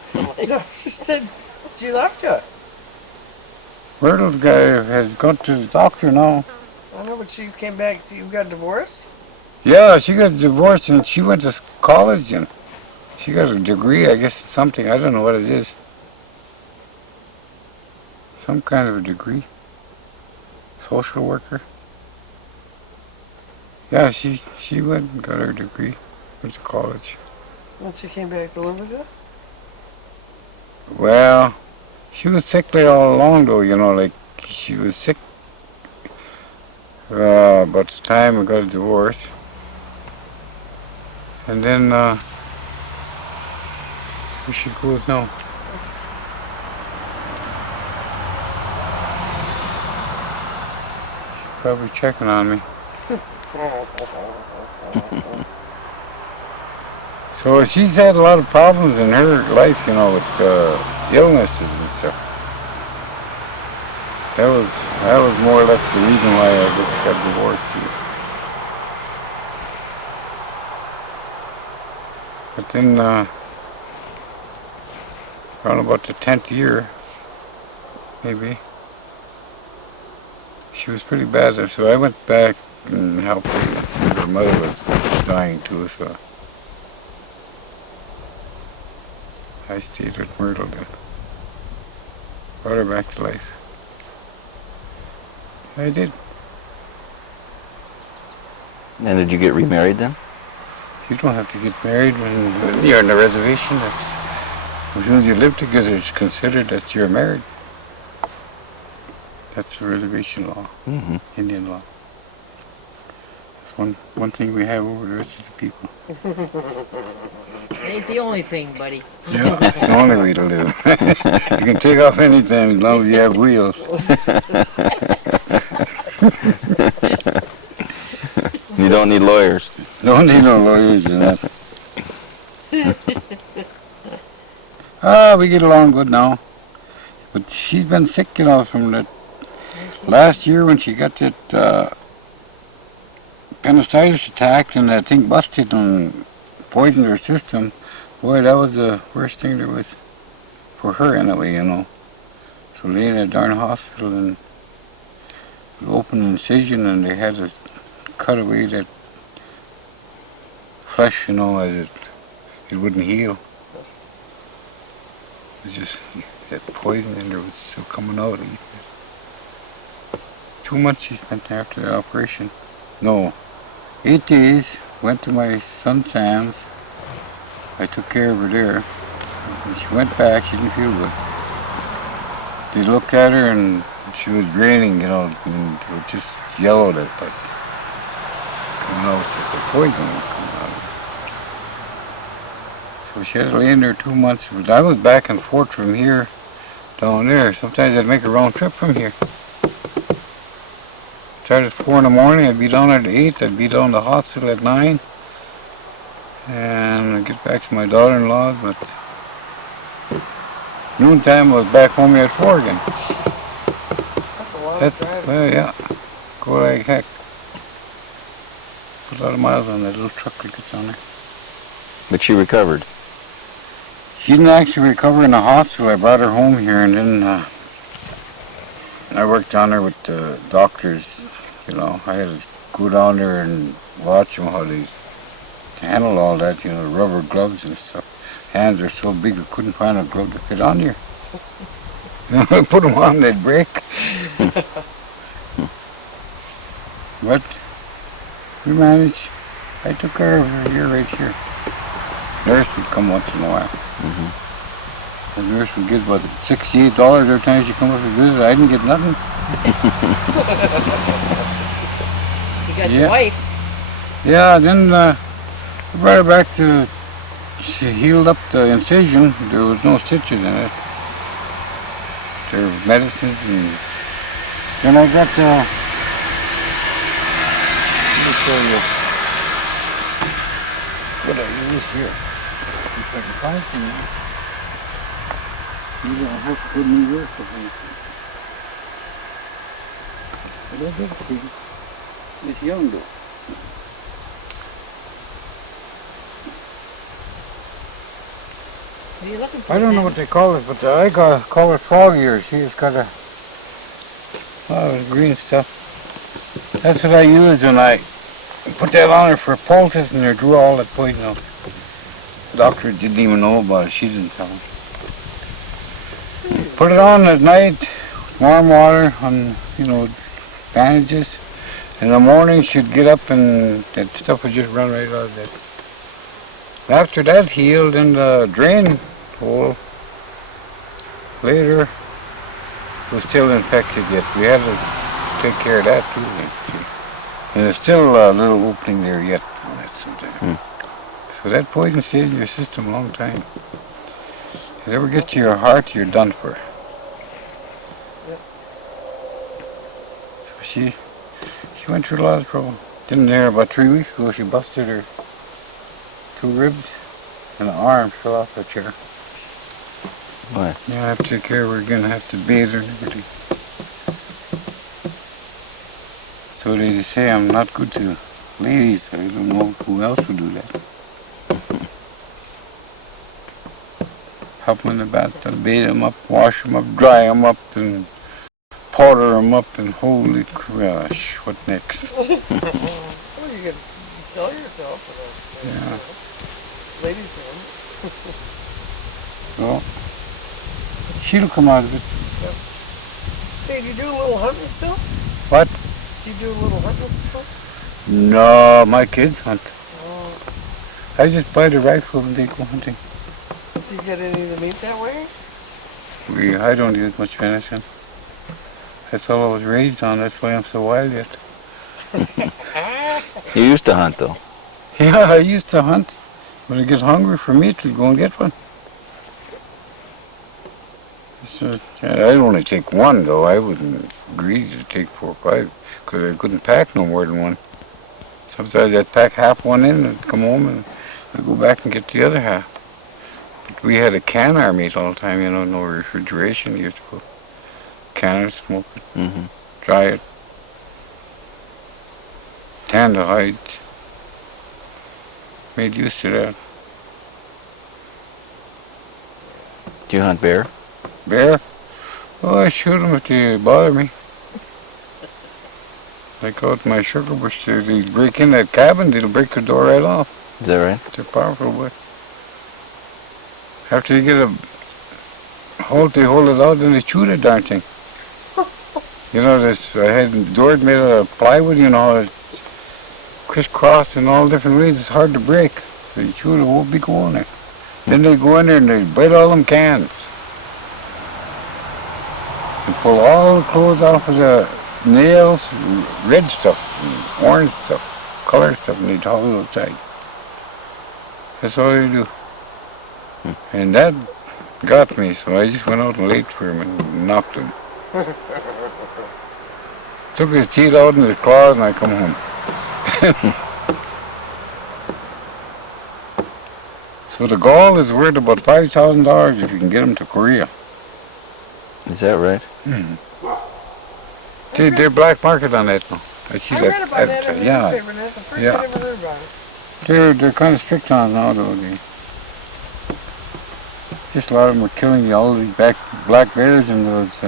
No, she said she left you. Myrtle's guy has gone to the doctor now. I know, but she came back. You got divorced? Yeah, she got divorced and she went to college and she got a degree, I guess it's something, I don't know what it is. Some kind of a degree. Social worker. Yeah, she went and got her degree. Went to college. When she came back to live with you? Well, she was sickly all along though, you know, like she was sick about the time we got a divorce. And then, where she goes now? She's probably checking on me. So she's had a lot of problems in her life, you know, with illnesses and stuff. That was more or less the reason why I just got divorced too. But then, around about the 10th year, maybe, she was pretty bad there, so I went back and helped her. Her mother was dying too, so I stayed with Myrtle then. Brought her back to life. I did. And did you get remarried then? You don't have to get married when you're on the reservation. As soon as you live together, it's considered that you're married. That's the reservation law, Indian law. That's one thing we have over the rest of the people. It ain't the only thing, buddy. Yeah, that's the only way to live. You can take off anytime as long as you have wheels. You don't need lawyers. Don't need no lawyers, you know. We get along good now. But she's been sick, you know, from the last year when she got that appendicitis attack and that thing busted and poisoned her system. Boy, that was the worst thing there was for her anyway, you know. So lay in a darn hospital and open incision and they had to cut away that flesh, you know, as it wouldn't heal. It was just that poison and there was still coming out. 2 months she spent there after the operation. No, 8 days. Went to my son Sam's. I took care of her there. When she went back, she didn't feel good. They looked at her and she was draining, you know, and it was just yellow that was coming out. It's a poison was coming out. So she had to lay in there 2 months. But I was back and forth from here down there. Sometimes I'd make a round trip from here. Started at 4 in the morning, I'd be down at 8, I'd be down to the hospital at 9. And I'd get back to my daughter-in-law's, but noontime I was back home here at 4 again. That's a lot of driving. Well, yeah, go like heck. Put a lot of miles on that little truck that gets on there. But she recovered. She didn't actually recover in the hospital. I brought her home here and then I worked on her with the doctors. You know, I had to go down there and watch them how they handle all that, you know, rubber gloves and stuff. Hands are so big I couldn't find a glove to fit on here. Put them on, they'd break. But we managed. I took care of her here, right here. Nurse would come once in a while. The nurse would get about $68 every time she come up to visit. I didn't get nothing. You got Yeah. your wife. Yeah, then we brought her back to, she healed up the incision. There was no stitches in it. There were medicines and then I got, let me show you what I used here. If I can find some, you don't have to put me work with anything. But I did it to you. It's young though. What are you looking for? I don't know Sam? what they call it, but I call it frog ears. She's got a lot of green stuff. That's what I use when I put that on her for poultice and her drew all that poison out. The doctor didn't even know about it. She didn't tell him. Put it on at night, warm water on, bandages. In the morning she'd get up and that stuff would just run right out of it. After that healed in the drain hole, later was still infected yet. We had to take care of that too. See. And there's still a little opening there yet on it sometimes. So that poison stays in your system a long time. If it ever gets to your heart, you're done for. So she went through a lot of trouble. Then there about 3 weeks ago she busted her 2 ribs and an arm fell off her chair. Why? Yeah, I have to take care of her again. I have to bathe her and everything. So they say I'm not good to ladies. I don't know who else would do that. Help them in the bathtub, bathe them up, wash them up, dry them up, and powder them up, and holy crush, what next? Well, you could sell yourself for that. So, ladies' room. So, she'll come out of it. Hey, do you do a little hunting still? What? Do you do a little hunting still? No, my kids hunt. Oh, I just buy the rifle and they go hunting. do you get any of the meat that way? I don't use much venison. That's all I was raised on. That's why I'm so wild yet. You used to hunt though. Yeah, I used to hunt. When I get hungry for meat, we'd go and get one. So, I'd only take one though. I wouldn't agree to take 4 or 5 because I couldn't pack no more than one. Sometimes I'd pack half one in and come home and I'd go back and get the other half. But we had to can our meat all the time, no refrigeration. You used to go can it, smoke it, dry it, tan the hides. Made used to that. Do you hunt bear? Bear? Oh, I shoot them if they bother me. Like out in my sugar bush, they break in that cabin, they'll break the door right off. Is that right? They're powerful, boy. After you get a hold, they hold it out and they chew the darn thing. I had doors made out of plywood, it's crisscross in all different ways. It's hard to break. So you chew the whole big hole in there. Then they go in there and they bite all them cans. And pull all the clothes off of the nails, red stuff, and orange stuff, color stuff, and they haul it outside. That's all they do. And that got me, so I just went out and laid for him and knocked him. Took his teeth out and his claws and I come home. So the gall is worth about $5,000 if you can get them to Korea. Is that right? They're black market on that now. I see I that. read about that in the yeah. newspaper, and that's the first Yeah. I ever heard about it. They're kind of strict on it now, though. Just a lot of them are killing all these black bears in those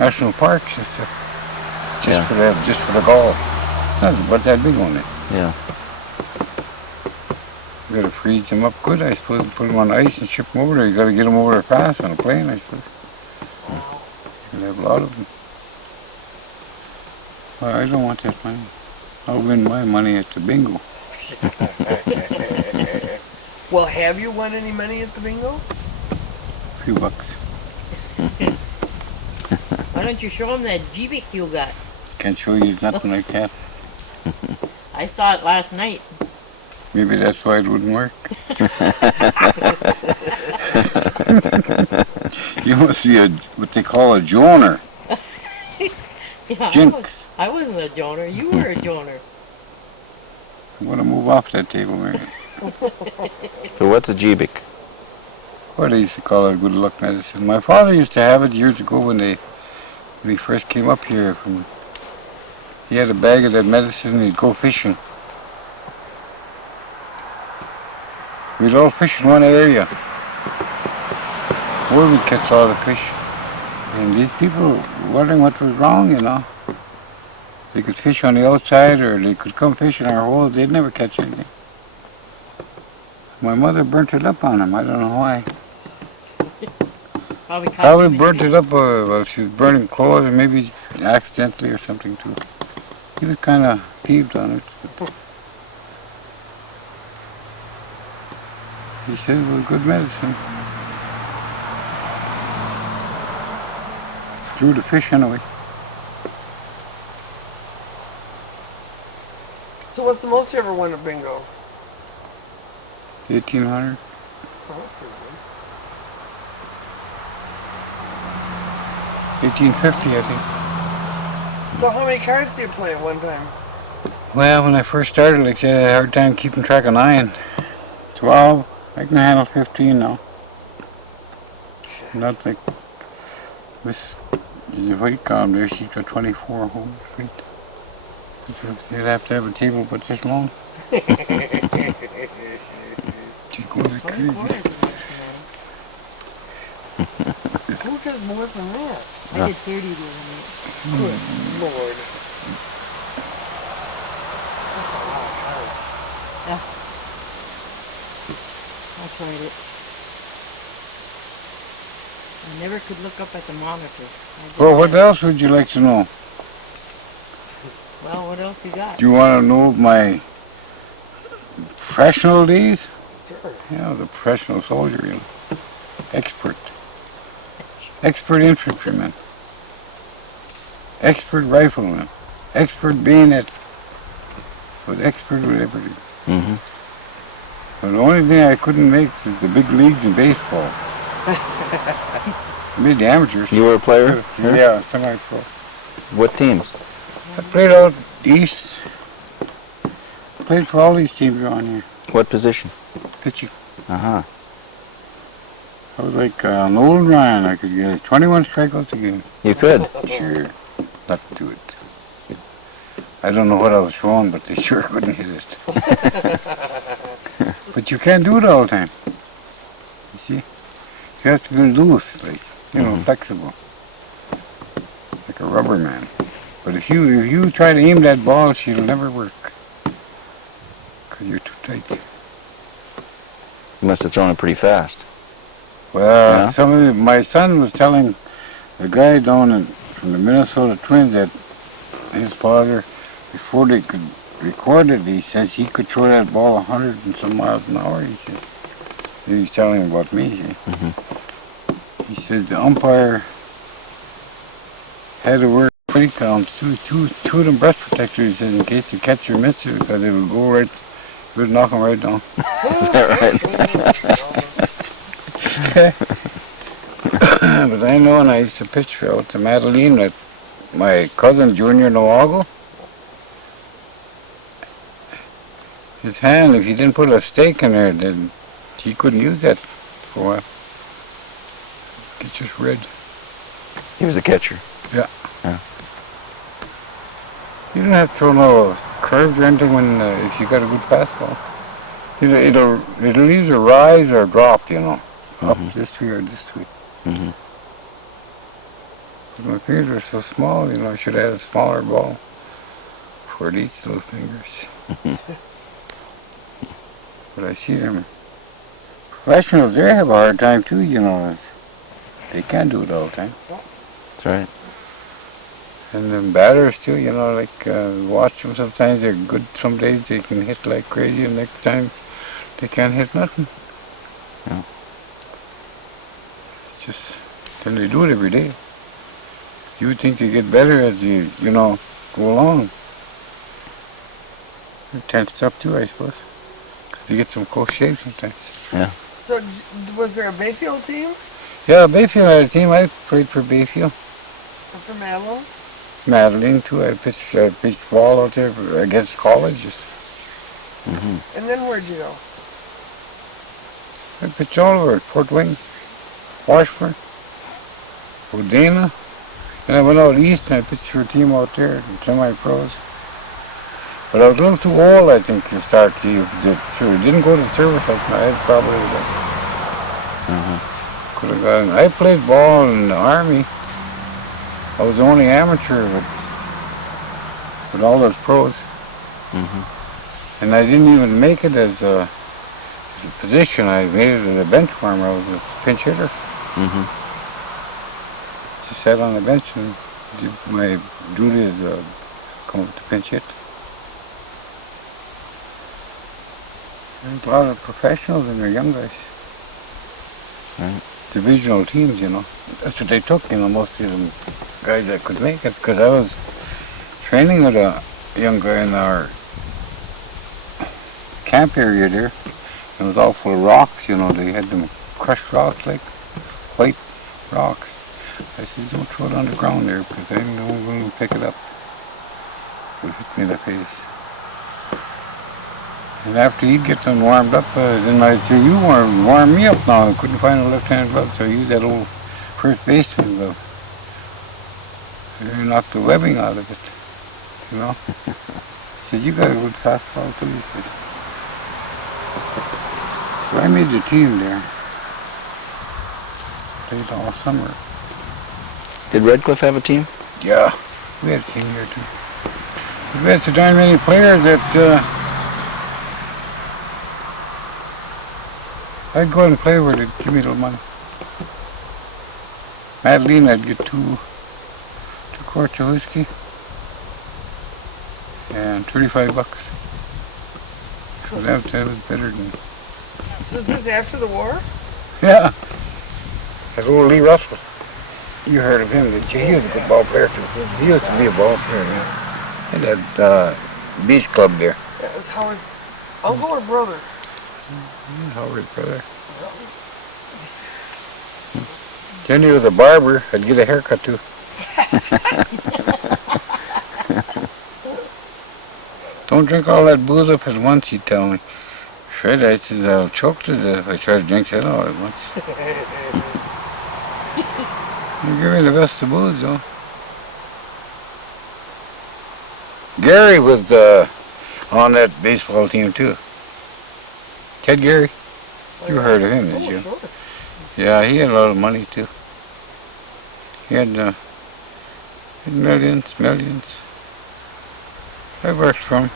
national parks and stuff. Yeah. Just for the gall. That's about that big on it. Yeah. You gotta freeze them up good, I suppose, and put them on ice and ship them over there. You gotta get them over there fast on a plane, I suppose. Wow. You'll have a lot of them. Well, I don't want that money. I'll win my money at the bingo. Well, have you won any money at the bingo? A few bucks. Why don't you show them that Jeevik you got? Can't show you nothing like that. I saw it last night. Maybe that's why it wouldn't work. You must be what they call a joner. Yeah, Jinx. I wasn't a joner. You were a joner. I'm going to move off that table, Mary. So what's a Jeebik? What they used to call it good luck medicine. My father used to have it years ago when he first came up here. He had a bag of that medicine and he'd go fishing. We'd all fish in one area where we'd catch all the fish. And these people were wondering what was wrong, you know. They could fish on the outside or they could come fish in our holes. They'd never catch anything. My mother burnt it up on them. I don't know why. Probably burnt it up while she was burning clothes or maybe accidentally or something too. He was kind of peeved on it. He said it was good medicine. Drew the fish anyway. So what's the most you ever won at bingo? 1800. Oh, that's pretty good. 1850, I think. So how many cards do you play at one time? Well, when I first started, like, I had a hard time keeping track of 9. 12. I can handle 15 now. Not like Miss Whitecomb there, she's got 24 holes feet. You'd have to have a table but this long. She'd go like crazy. Who does more than that? I did 30 the other night. Good Lord. That's a lot of cards. I tried it. I never could look up at the monitor. Well, what else would you like to know? Well, what else you got? Do you want to know my professional days? Sure. Yeah, I was a professional soldier, you know. Expert. Expert infantryman. Expert rifleman. Expert bayonet. Was expert with everything. Mm-hmm. But the only thing I couldn't make is the big leagues in baseball. I made the amateurs. You were a player? So, yeah, semi-pro. What teams? I played out east. Played for all these teams around here. What position? Pitching. Uh-huh. I was like an old Ryan. I could get 21 strikeouts a game. You could. Sure. Not do it. I don't know what I was throwing, but they sure couldn't hit it. But you can't do it all the time. You see? You have to be loose, like, you know, flexible. Like a rubber man. But if you try to aim that ball, she'll never work. Because you're too tight. You must have thrown it pretty fast. Well, Yeah. My son was telling the guy down from the Minnesota Twins that his father, before they could record it, he says he could throw that ball 100 and some miles an hour, he says. He was telling him about me. He says the umpire had to wear break counts, two of them breast protectors, he says, in case the catcher missed it, because it would go right, it would knock him right down. Is that right? But I know when I used to pitch out to Madeline, that my cousin Junior Newago, his hand, if he didn't put a stake in there, then he couldn't use that for a while. Get just red. He was a catcher. Yeah. Yeah. You don't have to throw no curves or anything when if you got a good fastball. It'll either rise or drop, you know, up this way or this way. Mm-hmm. My fingers are so small, you know, I should have had a smaller ball for these little fingers. But I see them professionals there have a hard time too, you know. They can't do it all the time. That's right. And the batters too, you know, like watch them sometimes, they're good some days, they can hit like crazy, and next time they can't hit nothing. Yeah. It's just, then they do it every day. You would think they get better as you know, go along. It tensed up too, I suppose. Because you get some close shaves sometimes. Yeah. So was there a Bayfield team? Yeah, Bayfield had a team. I played for Bayfield. Or for Madeline? Madeline too. I pitched ball out there against colleges. Mm-hmm. And then where'd you go? I pitched all over it. Fort Wayne, Washburn, Odena. And I went out east and I pitched for a team out there, semi-pros. But I was a little too old, I think, to start the sure. Didn't go to service like that. I probably could have gotten. I played ball in the Army. I was the only amateur with all those pros. Mm-hmm. And I didn't even make it as a position. I made it as a bench warmer. I was a pinch hitter. Mm-hmm. Just sat on the bench and did my duty as come up to pinch hit. There's a lot of professionals and they're young guys. Right. Divisional teams, you know. That's what they took, you know, most of them guys that could make it. Because I was training with a young guy in our camp area there. It was all full of rocks, you know. They had them crushed rocks, like white rocks. I said, don't throw it on the ground there because I don't going to pick it up. It would hit me in the face. And after he'd get them warmed up, then I'd say, you warm me up now. I couldn't find a left-hand glove, so I used that old first baseman glove. I knocked the webbing out of it, you know. I said, you got a good fastball too, he said. So I made the team there. Played all summer. Did Redcliffe have a team? Yeah, we had a team here too. We had so darn many players that I'd go and play where they'd give me a little money. Madeline, I'd get two quarts of whiskey and $35. So that was better than. So is this after the war? Yeah. That old Lee Russell. You heard of him, didn't you? He was a good ball player too. He used to be a ball player, yeah. And that beach club there. That was Howard. Uncle or brother? Howard, brother. Then he was a barber. I'd get a haircut too. Don't drink all that booze up at once, he'd tell me. Fred, I said, I'll choke to death if I try to drink that all at once. You give me the best of booze, though. Gary was on that baseball team, too. Ted Gary. You heard of him, did you? Sure. Yeah, he had a lot of money, too. He had millions. I worked for him.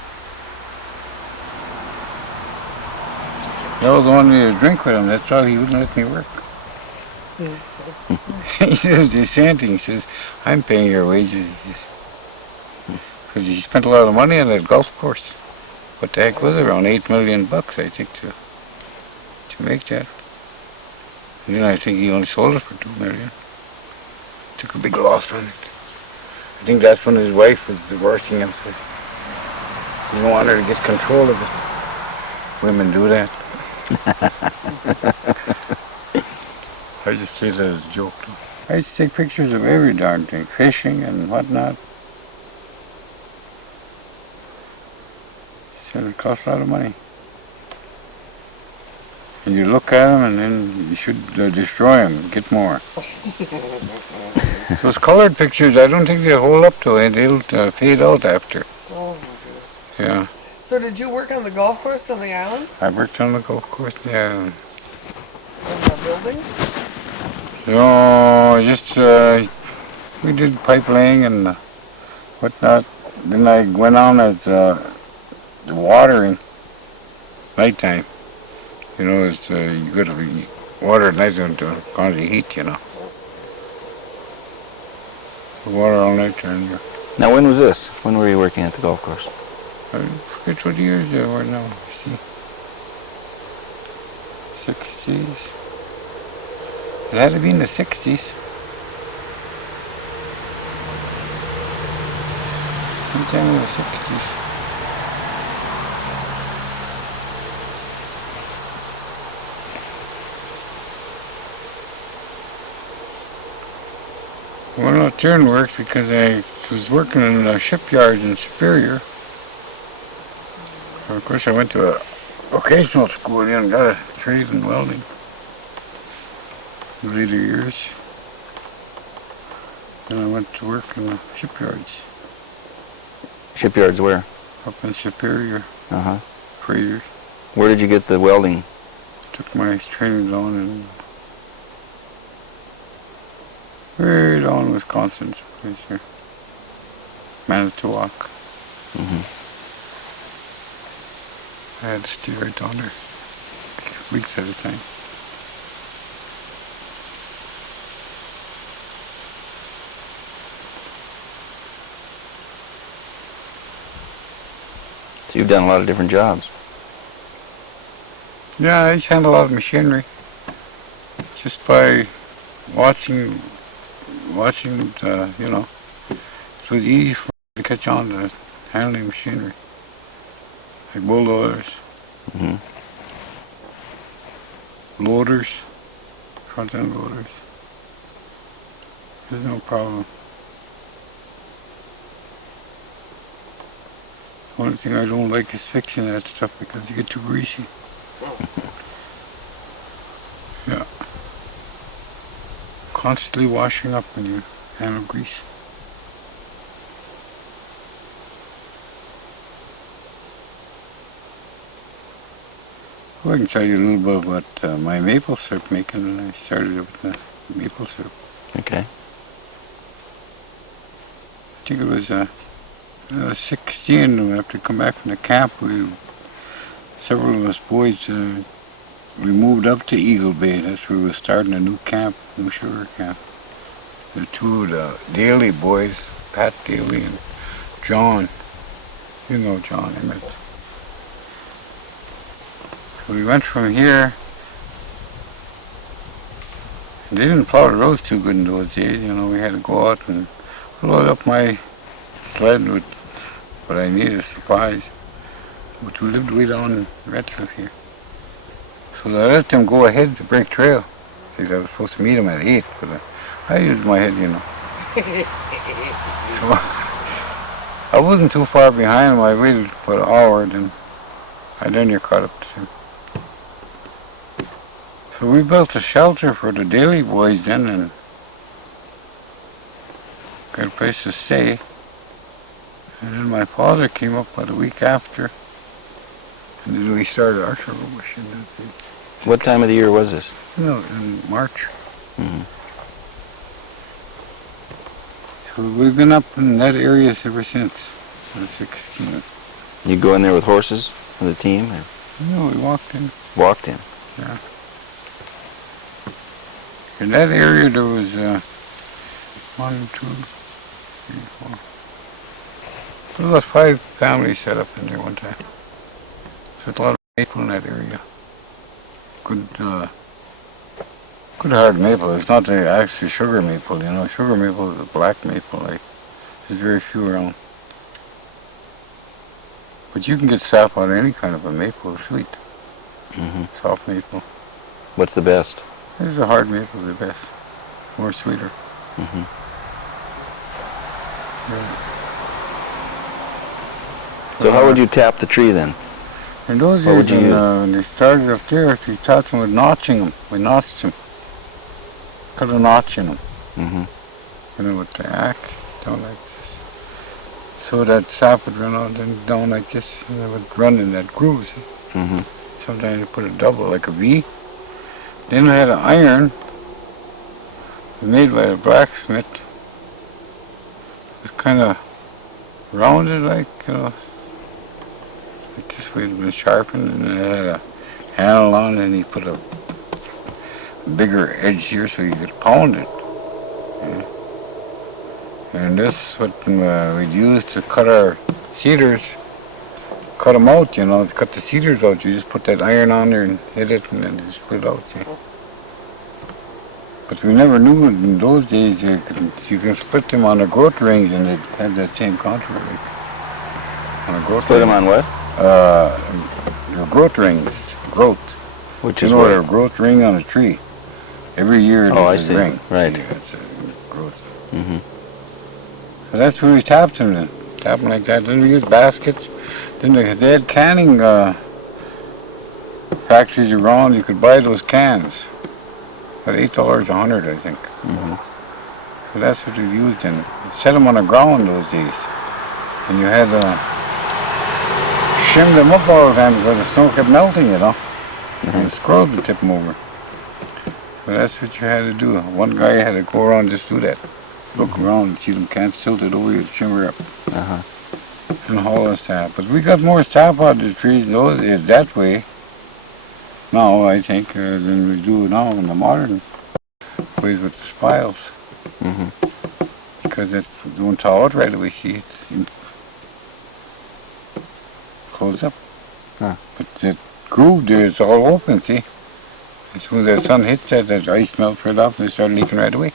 I was the one to drink with him. That's all. He wouldn't let me work. He says, DeSanti, he says, I'm paying your wages. Because he spent a lot of money on that golf course. What the heck was it? Around $8 million, I think, to make that. And then I think he only sold it for $2 million. Took a big loss on it. I think that's when his wife was divorcing him. So he didn't want her to get control of it. Women do that. I just say that as a joke. I used to take pictures of every darn thing, fishing and whatnot. So it costs a lot of money. And you look at them and then you should destroy them, get more. Those colored pictures, I don't think they'll hold up to it. They'll fade out after. Oh, Yeah. so did you work on the golf course on the island? I worked on the golf course, yeah. In the building? No, just we did pipe laying and whatnot. Then I went on as the watering nighttime. You know, it's you got to be water at night to cause the heat, you know. water all night down there. Now, when was this? When were you working at the golf course? I forget what years they were now. See, 60s. It had to be in the 60s. Sometime in the 60s. I went out there and worked because I was working in a shipyard in Superior. Of course, I went to a vocational school and got a trade in welding in later years. And I went to work in the shipyards Shipyards where? up in Superior, Uh-huh. freighters. Where did you get the welding? Took my training down in way down in Wisconsin, someplace there. Manitowoc. Mm-hmm. I had to stay right down there, weeks at a time. So you've done a lot of different jobs. Yeah, I just handle a lot of machinery. Just by watching, you know, it was easy for me to catch on to handling machinery. Like bulldozers, Mm-hmm. loaders, front-end loaders. There's no problem. The only thing I don't like is fixing that stuff because you get too greasy. Yeah. Constantly washing up when you handle grease. Well, I can tell you a little bit about my maple syrup making when I started with the maple syrup. Okay. I think it was 16 when after come back from the camp. Several of us boys, we moved up to Eagle Bay. That's where we were starting a new camp, new sugar camp. The two of the Daly boys, Pat Daly and John. You know John, I met. So we went from here. They didn't plow the roads too good in those days. You know, we had to go out and load up my sled with what I needed, supplies. But we lived way down in Redcliffe here. So I let them go ahead to break trail. See, I was supposed to meet them at 8, but I used my head, you know. So I wasn't too far behind them. I waited for an hour, then I near caught up to them. So we built a shelter for the Daly boys then and got a place to stay. And then my father came up about a week after. And then we started our sugar machine. What time of the year was this? You know, in March. Mm-hmm. So we've been up in that area ever since. So 16. You go in there with horses with a team? Or No, we walked in. walked in? Yeah. In that area there was 1, 2, 3, 4. There was 5 families set up in there one time. So there's a lot of maple in that area. Good hard maple. It's not the actual sugar maple, you know. Sugar maple is a black maple, like there's very few around. But you can get sap out of any kind of a maple, sweet. Mm-hmm. Soft maple. What's the best? There's a hard maple, the best. More sweeter. Mm-hmm. Yeah. So how would you tap the tree then? In those What would years, you when they started up there, they taught them with notching them. We notched them. Cut a notch in them. Mm-hmm. You know, with the axe, down like this. So that sap would run out and down like this, and it would run in that groove. See? Mm-hmm. Sometimes you put a double, like a V. Then we had an iron made by a blacksmith. It was kind of rounded, like, you know, like this way it had been sharpened, and it had a handle on it, and he put a bigger edge here so you could pound it. Yeah. And this what we'd use to cut our cedars. Cut them out, you know, to cut the cedars out. You just put that iron on there and hit it and then just put it out, see. But we never knew in those days you can split them on the growth rings and it had that same contour. Like, on a growth Put them ring. on what? Your growth rings. Growth. Which You is know what? a growth ring on a tree. Every year Oh, I there's see. a ring. Right. See, that's a growth. Mm-hmm. So that's where we tapped them then. Tap them like that. Then we used baskets. Then they had canning factories around. You could buy those cans. About $8 a hundred, I think. Mm-hmm. So that's what we used then. You set them on the ground those days. And you had to shim them up all the time because the snow kept melting, you know. And the squirrels would tip them over. So that's what you had to do. One guy had to go around and just do that. Look around and see them cans tilted over, you'd shimmer up. Uh-huh. And haul the sap. But we got more sap out of the trees those days that way now, I think, than we do now in the modern ways with the spiles. Mm-hmm. Because it don't thaw out right away, see, it's closed up. Huh. But the groove there is all open, see. As soon as the sun hits that, the ice melts right off and they start leaking right away.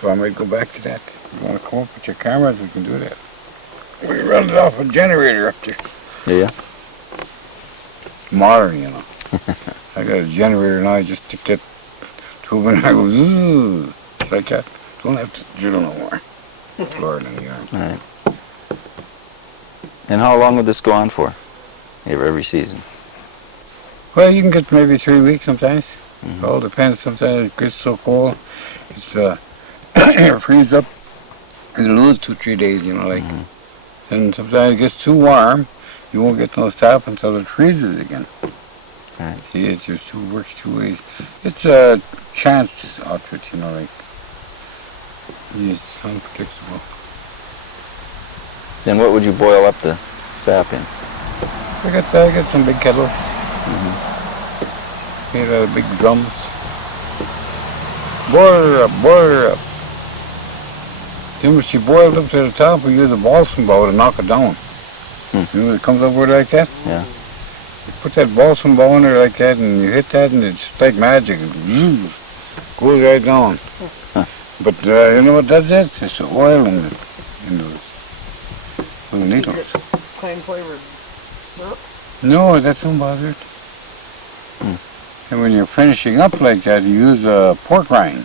So I might go back to that. If you want to come up with your cameras, we can do that. We run it off a generator up there. Yeah. Modern, you know. I got a generator now, I just stick that tube in and I go, ooh. It's like that. Don't have to drill no more. Lord in the arm. All right. And how long would this go on for? Every season? Well, you can get maybe 3 weeks sometimes. It all depends. Sometimes it gets so cold, it's it freeze up. You lose 2-3 days, you know, like. And sometimes it gets too warm. You won't get no sap until it freezes again. Right. See, it just works 2 ways. It's a chance outfit, you know, like. It's unpredictable. Then what would you boil up the sap in? I got some big kettles. Made out of big drums. Boil her up, boil her up. Then when she boiled up to the top, we use a balsam bowl to knock it down. You know, when it comes upward like that? Yeah. You put that balsam bowl in there like that, and you hit that, and it's just like magic. It goes right down. But you know what does that? It's the oil in those little needles. Plain flavored syrup. No, that's don't bother it. And when you're finishing up like that, you use a pork rind.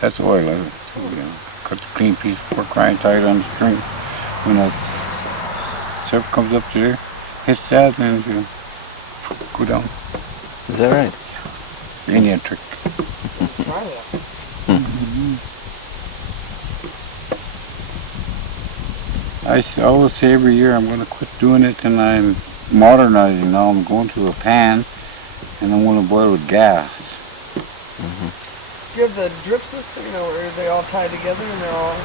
That's oil of it. So, you know, cut a clean piece of pork rind, tie it on the string. When that syrup comes up to there, hits that, and you go down. Is that right? It's an Indian trick. Try that. I always say every year I'm going to quit doing it, and I'm modernizing now. I'm going to a pan, and I'm going to boil with gas. Do you have the drip system, you know, where they all tied together and they're all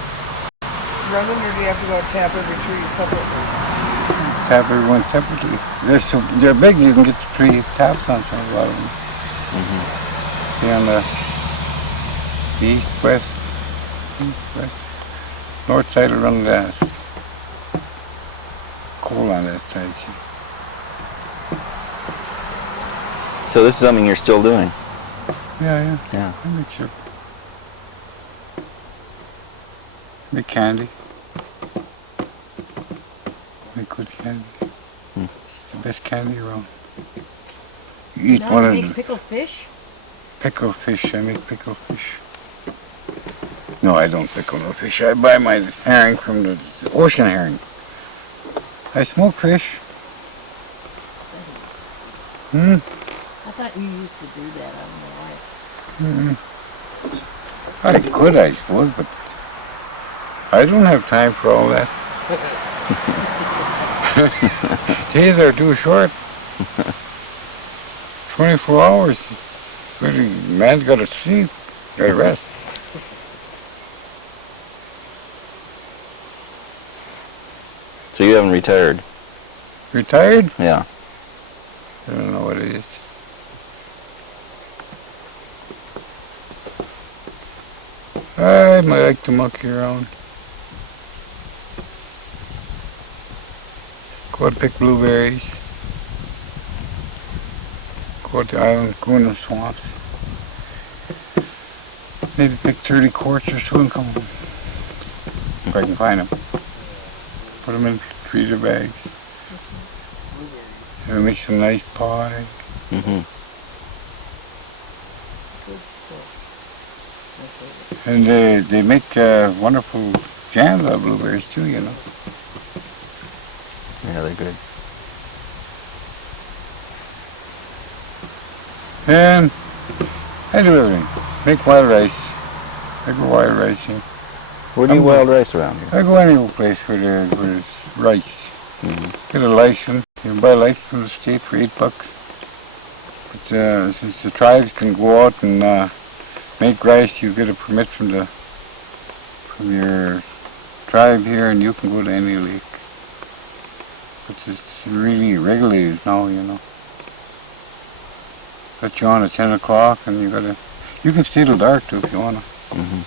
running, or do you have to go tap every tree separately? Tap everyone separately. They're big. You can get the 3 taps on some of them. See on the east, west, north side will run gas. Coal on that side. See. So this is something you're still doing? Yeah. Yeah. I make sure. Make candy. Make good candy. It's the best candy around. You eat Now one you of make the pickled fish? pickled fish. I make pickled fish. No, I don't pickle no fish. I buy my herring from the ocean herring. I smoke fish. I thought you used to do that. I don't know why. I could, I suppose, but I don't have time for all that. Days are too short. 24 hours. Really, man's got to sleep, got to rest. So you haven't retired? Retired? Yeah. I don't know what it is. I might like to monkey around. Go out pick blueberries. Go out the islands, go in the swamps. Maybe pick 30 quarts or so and come home. If I can find them. Put them in freezer bags. And make some nice pie. Mm-hmm. Good stuff. And they make wonderful jams out of blueberries too, you know. Yeah, they're good. And I do everything. Make wild rice. I go wild ricing. Where do you wild rice around here? I go any place where there's rice. Mm-hmm. Get a license. You can buy a license from the state for $8. But since the tribes can go out and make rice, you get a permit from your tribe here, and you can go to any lake. But it's really regulated now, you know. Let you on at 10 o'clock, and you can stay till dark too if you wanna. Mm-hmm.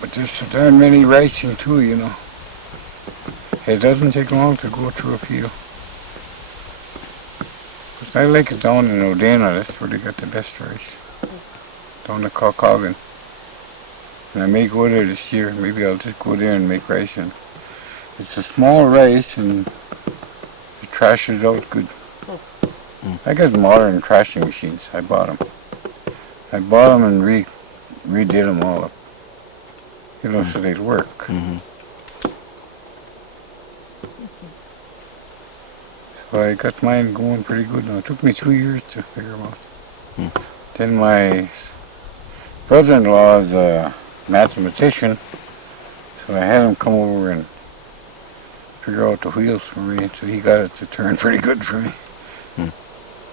But there's so darn many ricing too, you know. It doesn't take long to go through a field. But I like it down in Odena, that's where they got the best rice. Down in Caucagan. And I may go there this year, maybe I'll just go there and make rice. And it's a small rice and it trashes out good. I got modern trashing machines, I bought them. I bought them and redid them all up. You know, so they'd work. Mm-hmm. So I got mine going pretty good now. It took me 2 years to figure them out. Hmm. Then my brother-in-law is a mathematician, so I had him come over and figure out the wheels for me, so he got it to turn pretty good for me. Hmm.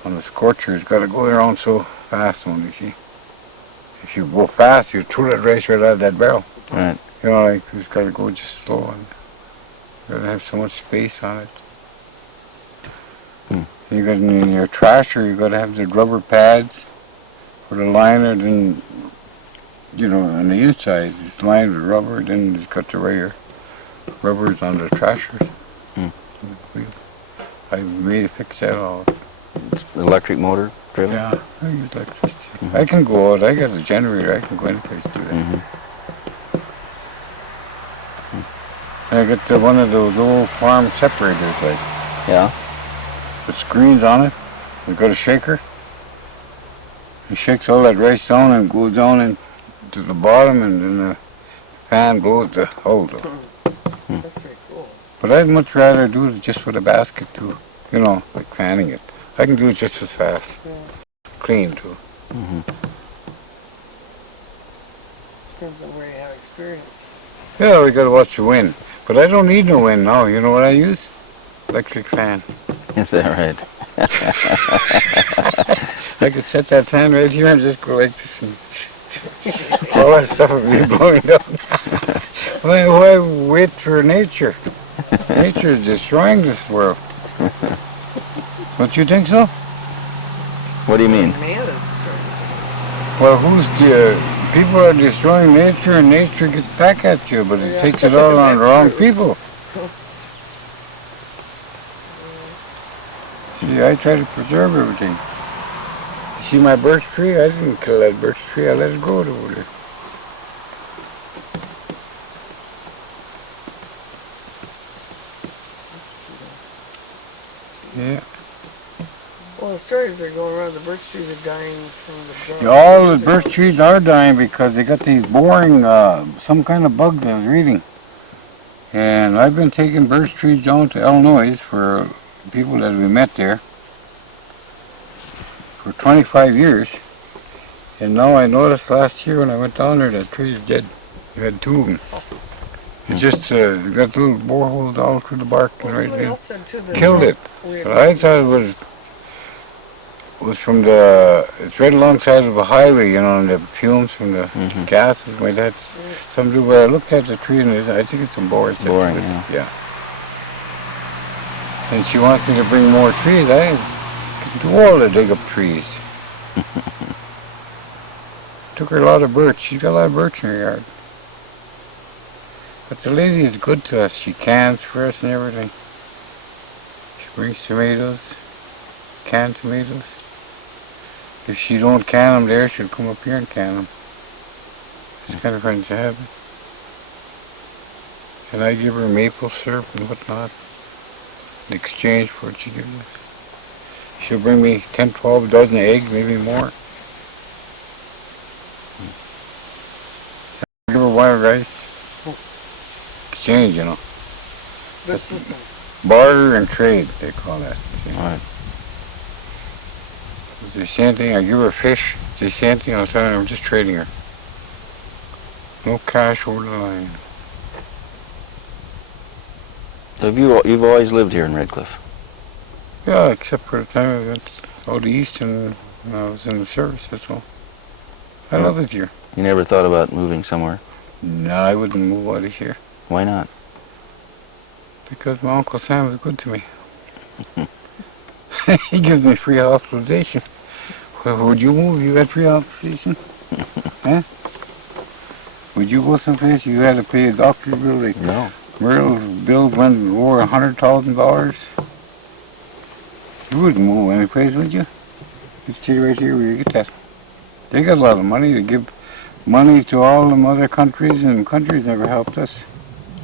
On the scorcher, it's got to go around so fast, don't you see? If you go fast, you throw that rice right out of that barrel. Right. You know, like, it's got to go just slow, and you got to have so much space on it. Hmm. You got in your trasher, you got to have the rubber pads for the liner, then, you know, on the inside, it's lined with rubber, then it's got the regular rubbers on the trashers. Hmm. I made it fix that all. It's electric motor driven? Yeah, I use electricity. Mm-hmm. I can go out, I got a generator, I can go any place to do that. Mm-hmm. And I got one of those old farm separators, like, Yeah? with screens on it. You got a shaker. It shakes all that rice down and goes down into the bottom, and then the fan blows the hole. That's pretty cool. But I'd much rather do it just with a basket too. You know, like fanning it. I can do it just as fast. Yeah. Clean too. Mm-hmm. Depends on where you have experience. Yeah, we gotta watch the wind. But I don't need no wind now. You know what I use? Electric fan. Is that right? I could set that fan right here and just go like this, and all that stuff would be blowing down. Why wait for nature? Nature is destroying this world. Don't you think so? What do you mean? Man is destroying Well, people are destroying nature, and nature gets back at you, but it Yeah. takes it all on the That's wrong true. people. See, I try to preserve everything. You see my birch tree? I didn't kill that birch tree. I let it grow over there. Yeah. Well, the stories are going around, the birch trees are dying from the drought. All the birch trees are dying because they got these boring, some kind of bugs I was reading. And I've been taking birch trees down to Illinois for people that we met there for 25 years. And now I noticed last year when I went down there that tree is dead. You had two of them. It just got little boreholes all through the bark and Well, right somebody there. else said too that Killed it. we had- But I thought it was from it's right alongside of a highway, you know, and the fumes from the Mhm. gases, like that. Some do, but I looked at the tree and I think it's some borax. Boring, Yeah. And she wants me to bring more trees. I can do all the dig up trees. took her a lot of birch. She's got a lot of birch in her yard. But the lady is good to us. She cans for us and everything. She brings tomatoes, canned tomatoes. If she don't can them there, she'll come up here and can them. It's kind of friends to have it. And I give her maple syrup and whatnot in exchange for what she gives us. She'll bring me 10, 12 dozen eggs, maybe more. I give her wild rice. Exchange, you know. That's the thing. Barter and trade, they call that. All right. It's the same thing. I give her fish. It's the same thing. I'll tell her I'm just trading her. No cash over the line. So you've always lived here in Red Cliff? Yeah, except for the time I went out east and when I was in the service, that's all. I love it here. You never thought about moving somewhere? No, I wouldn't move out of here. Why not? Because my Uncle Sam was good to me. He gives me free hospitalization. Well, would you move? You got free hospitalization? Huh? Would you go someplace you had to pay a doctor bill? Like No. Merle's bill went over $100,000. You wouldn't move any place, would you? You'd stay right here where you get that. They got a lot of money to give money to all them other countries, and countries never helped us.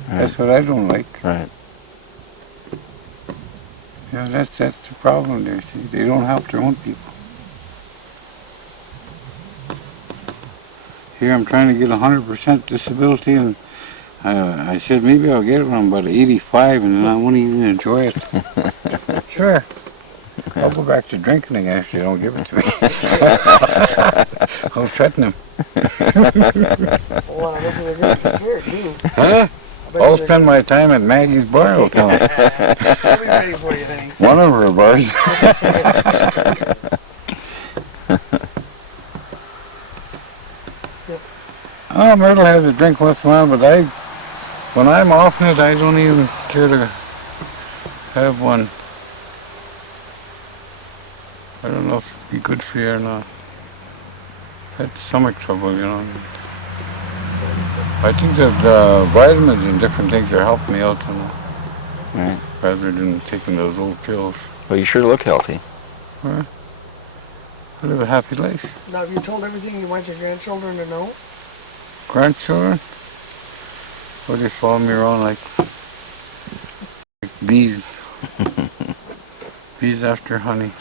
Right. That's what I don't like. Right. Yeah, that's the problem there. See, they don't help their own people. Here I'm trying to get 100% disability, and I said maybe I'll get it when I'm about 85, and then I won't even enjoy it. Sure. I'll go back to drinking again if they don't give it to me. I'll threaten them. Well, I bet you're going to be scared, too. Huh? I'll spend my time at Maggie's bar, I'll tell them. I'll be ready for you, honey. One of her bars. Oh, Myrtle has a drink once in a while, but when I'm off it, I don't even care to have one. I don't know if it'd be good for you or not. I've had stomach trouble, you know. I think that vitamins and different things are helping me out, you know, Right. rather than taking those old pills. Well, you sure look healthy. Well, I live a happy life. Now, have you told everything you want your grandchildren to know? Grandchildren? Well, they follow me around like bees. Bees after honey.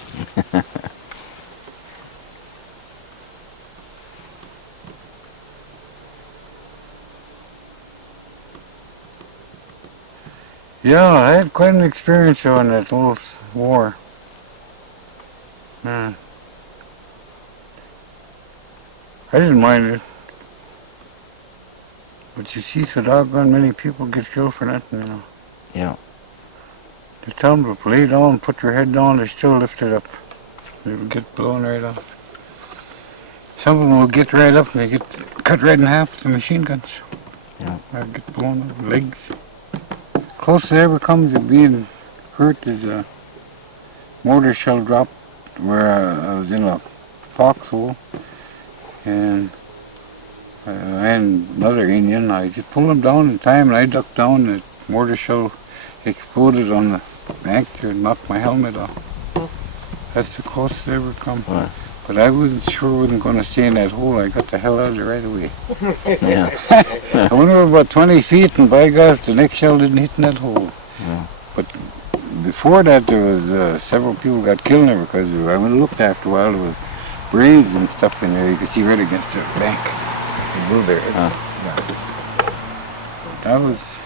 Yeah, I had quite an experience on that little war. Yeah. I didn't mind it. But you see, so doggone many people get killed for nothing, you know. Yeah. They tell them to lay down, put your head down, they still lift it up. It'll get blown right off. Some of them will get right up and they get cut right in half with the machine guns. Yeah. They'll get blown up, legs. Closest it ever comes to being hurt is a mortar shell drop where I was in a foxhole and another Indian. I just pulled him down in time and I ducked down and the mortar shell exploded on the bank there and knocked my helmet off. That's the closest I ever come. Right. But I wasn't going to stay in that hole. I got the hell out of there right away. Yeah. I went over about 20 feet and by God, the next shell didn't hit in that hole. Yeah. But before that, there was several people got killed there because I went and looked after a while. There was brains and stuff in there. You could see right against the bank. They blew their heads. Huh. Yeah. That was...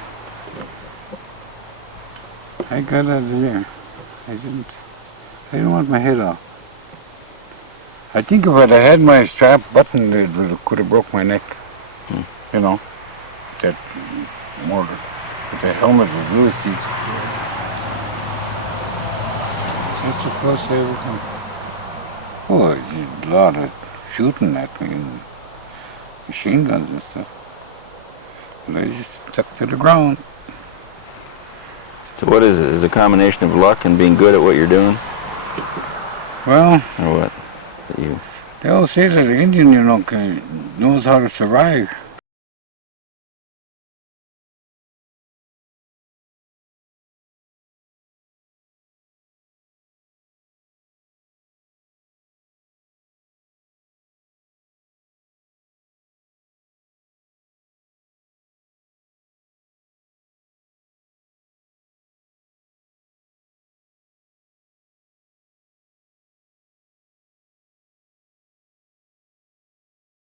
I got out of there. I didn't want my head off. I think if I'd had my strap buttoned, it could have broke my neck. You know, that mortar. But the helmet was loose. That's the close I ever come. Oh, a lot of shooting at me and machine guns and stuff. But I just stuck to the ground. So what is it? Is it a combination of luck and being good at what you're doing? Well, Or what? That you... They all say that the Indian, knows how to survive.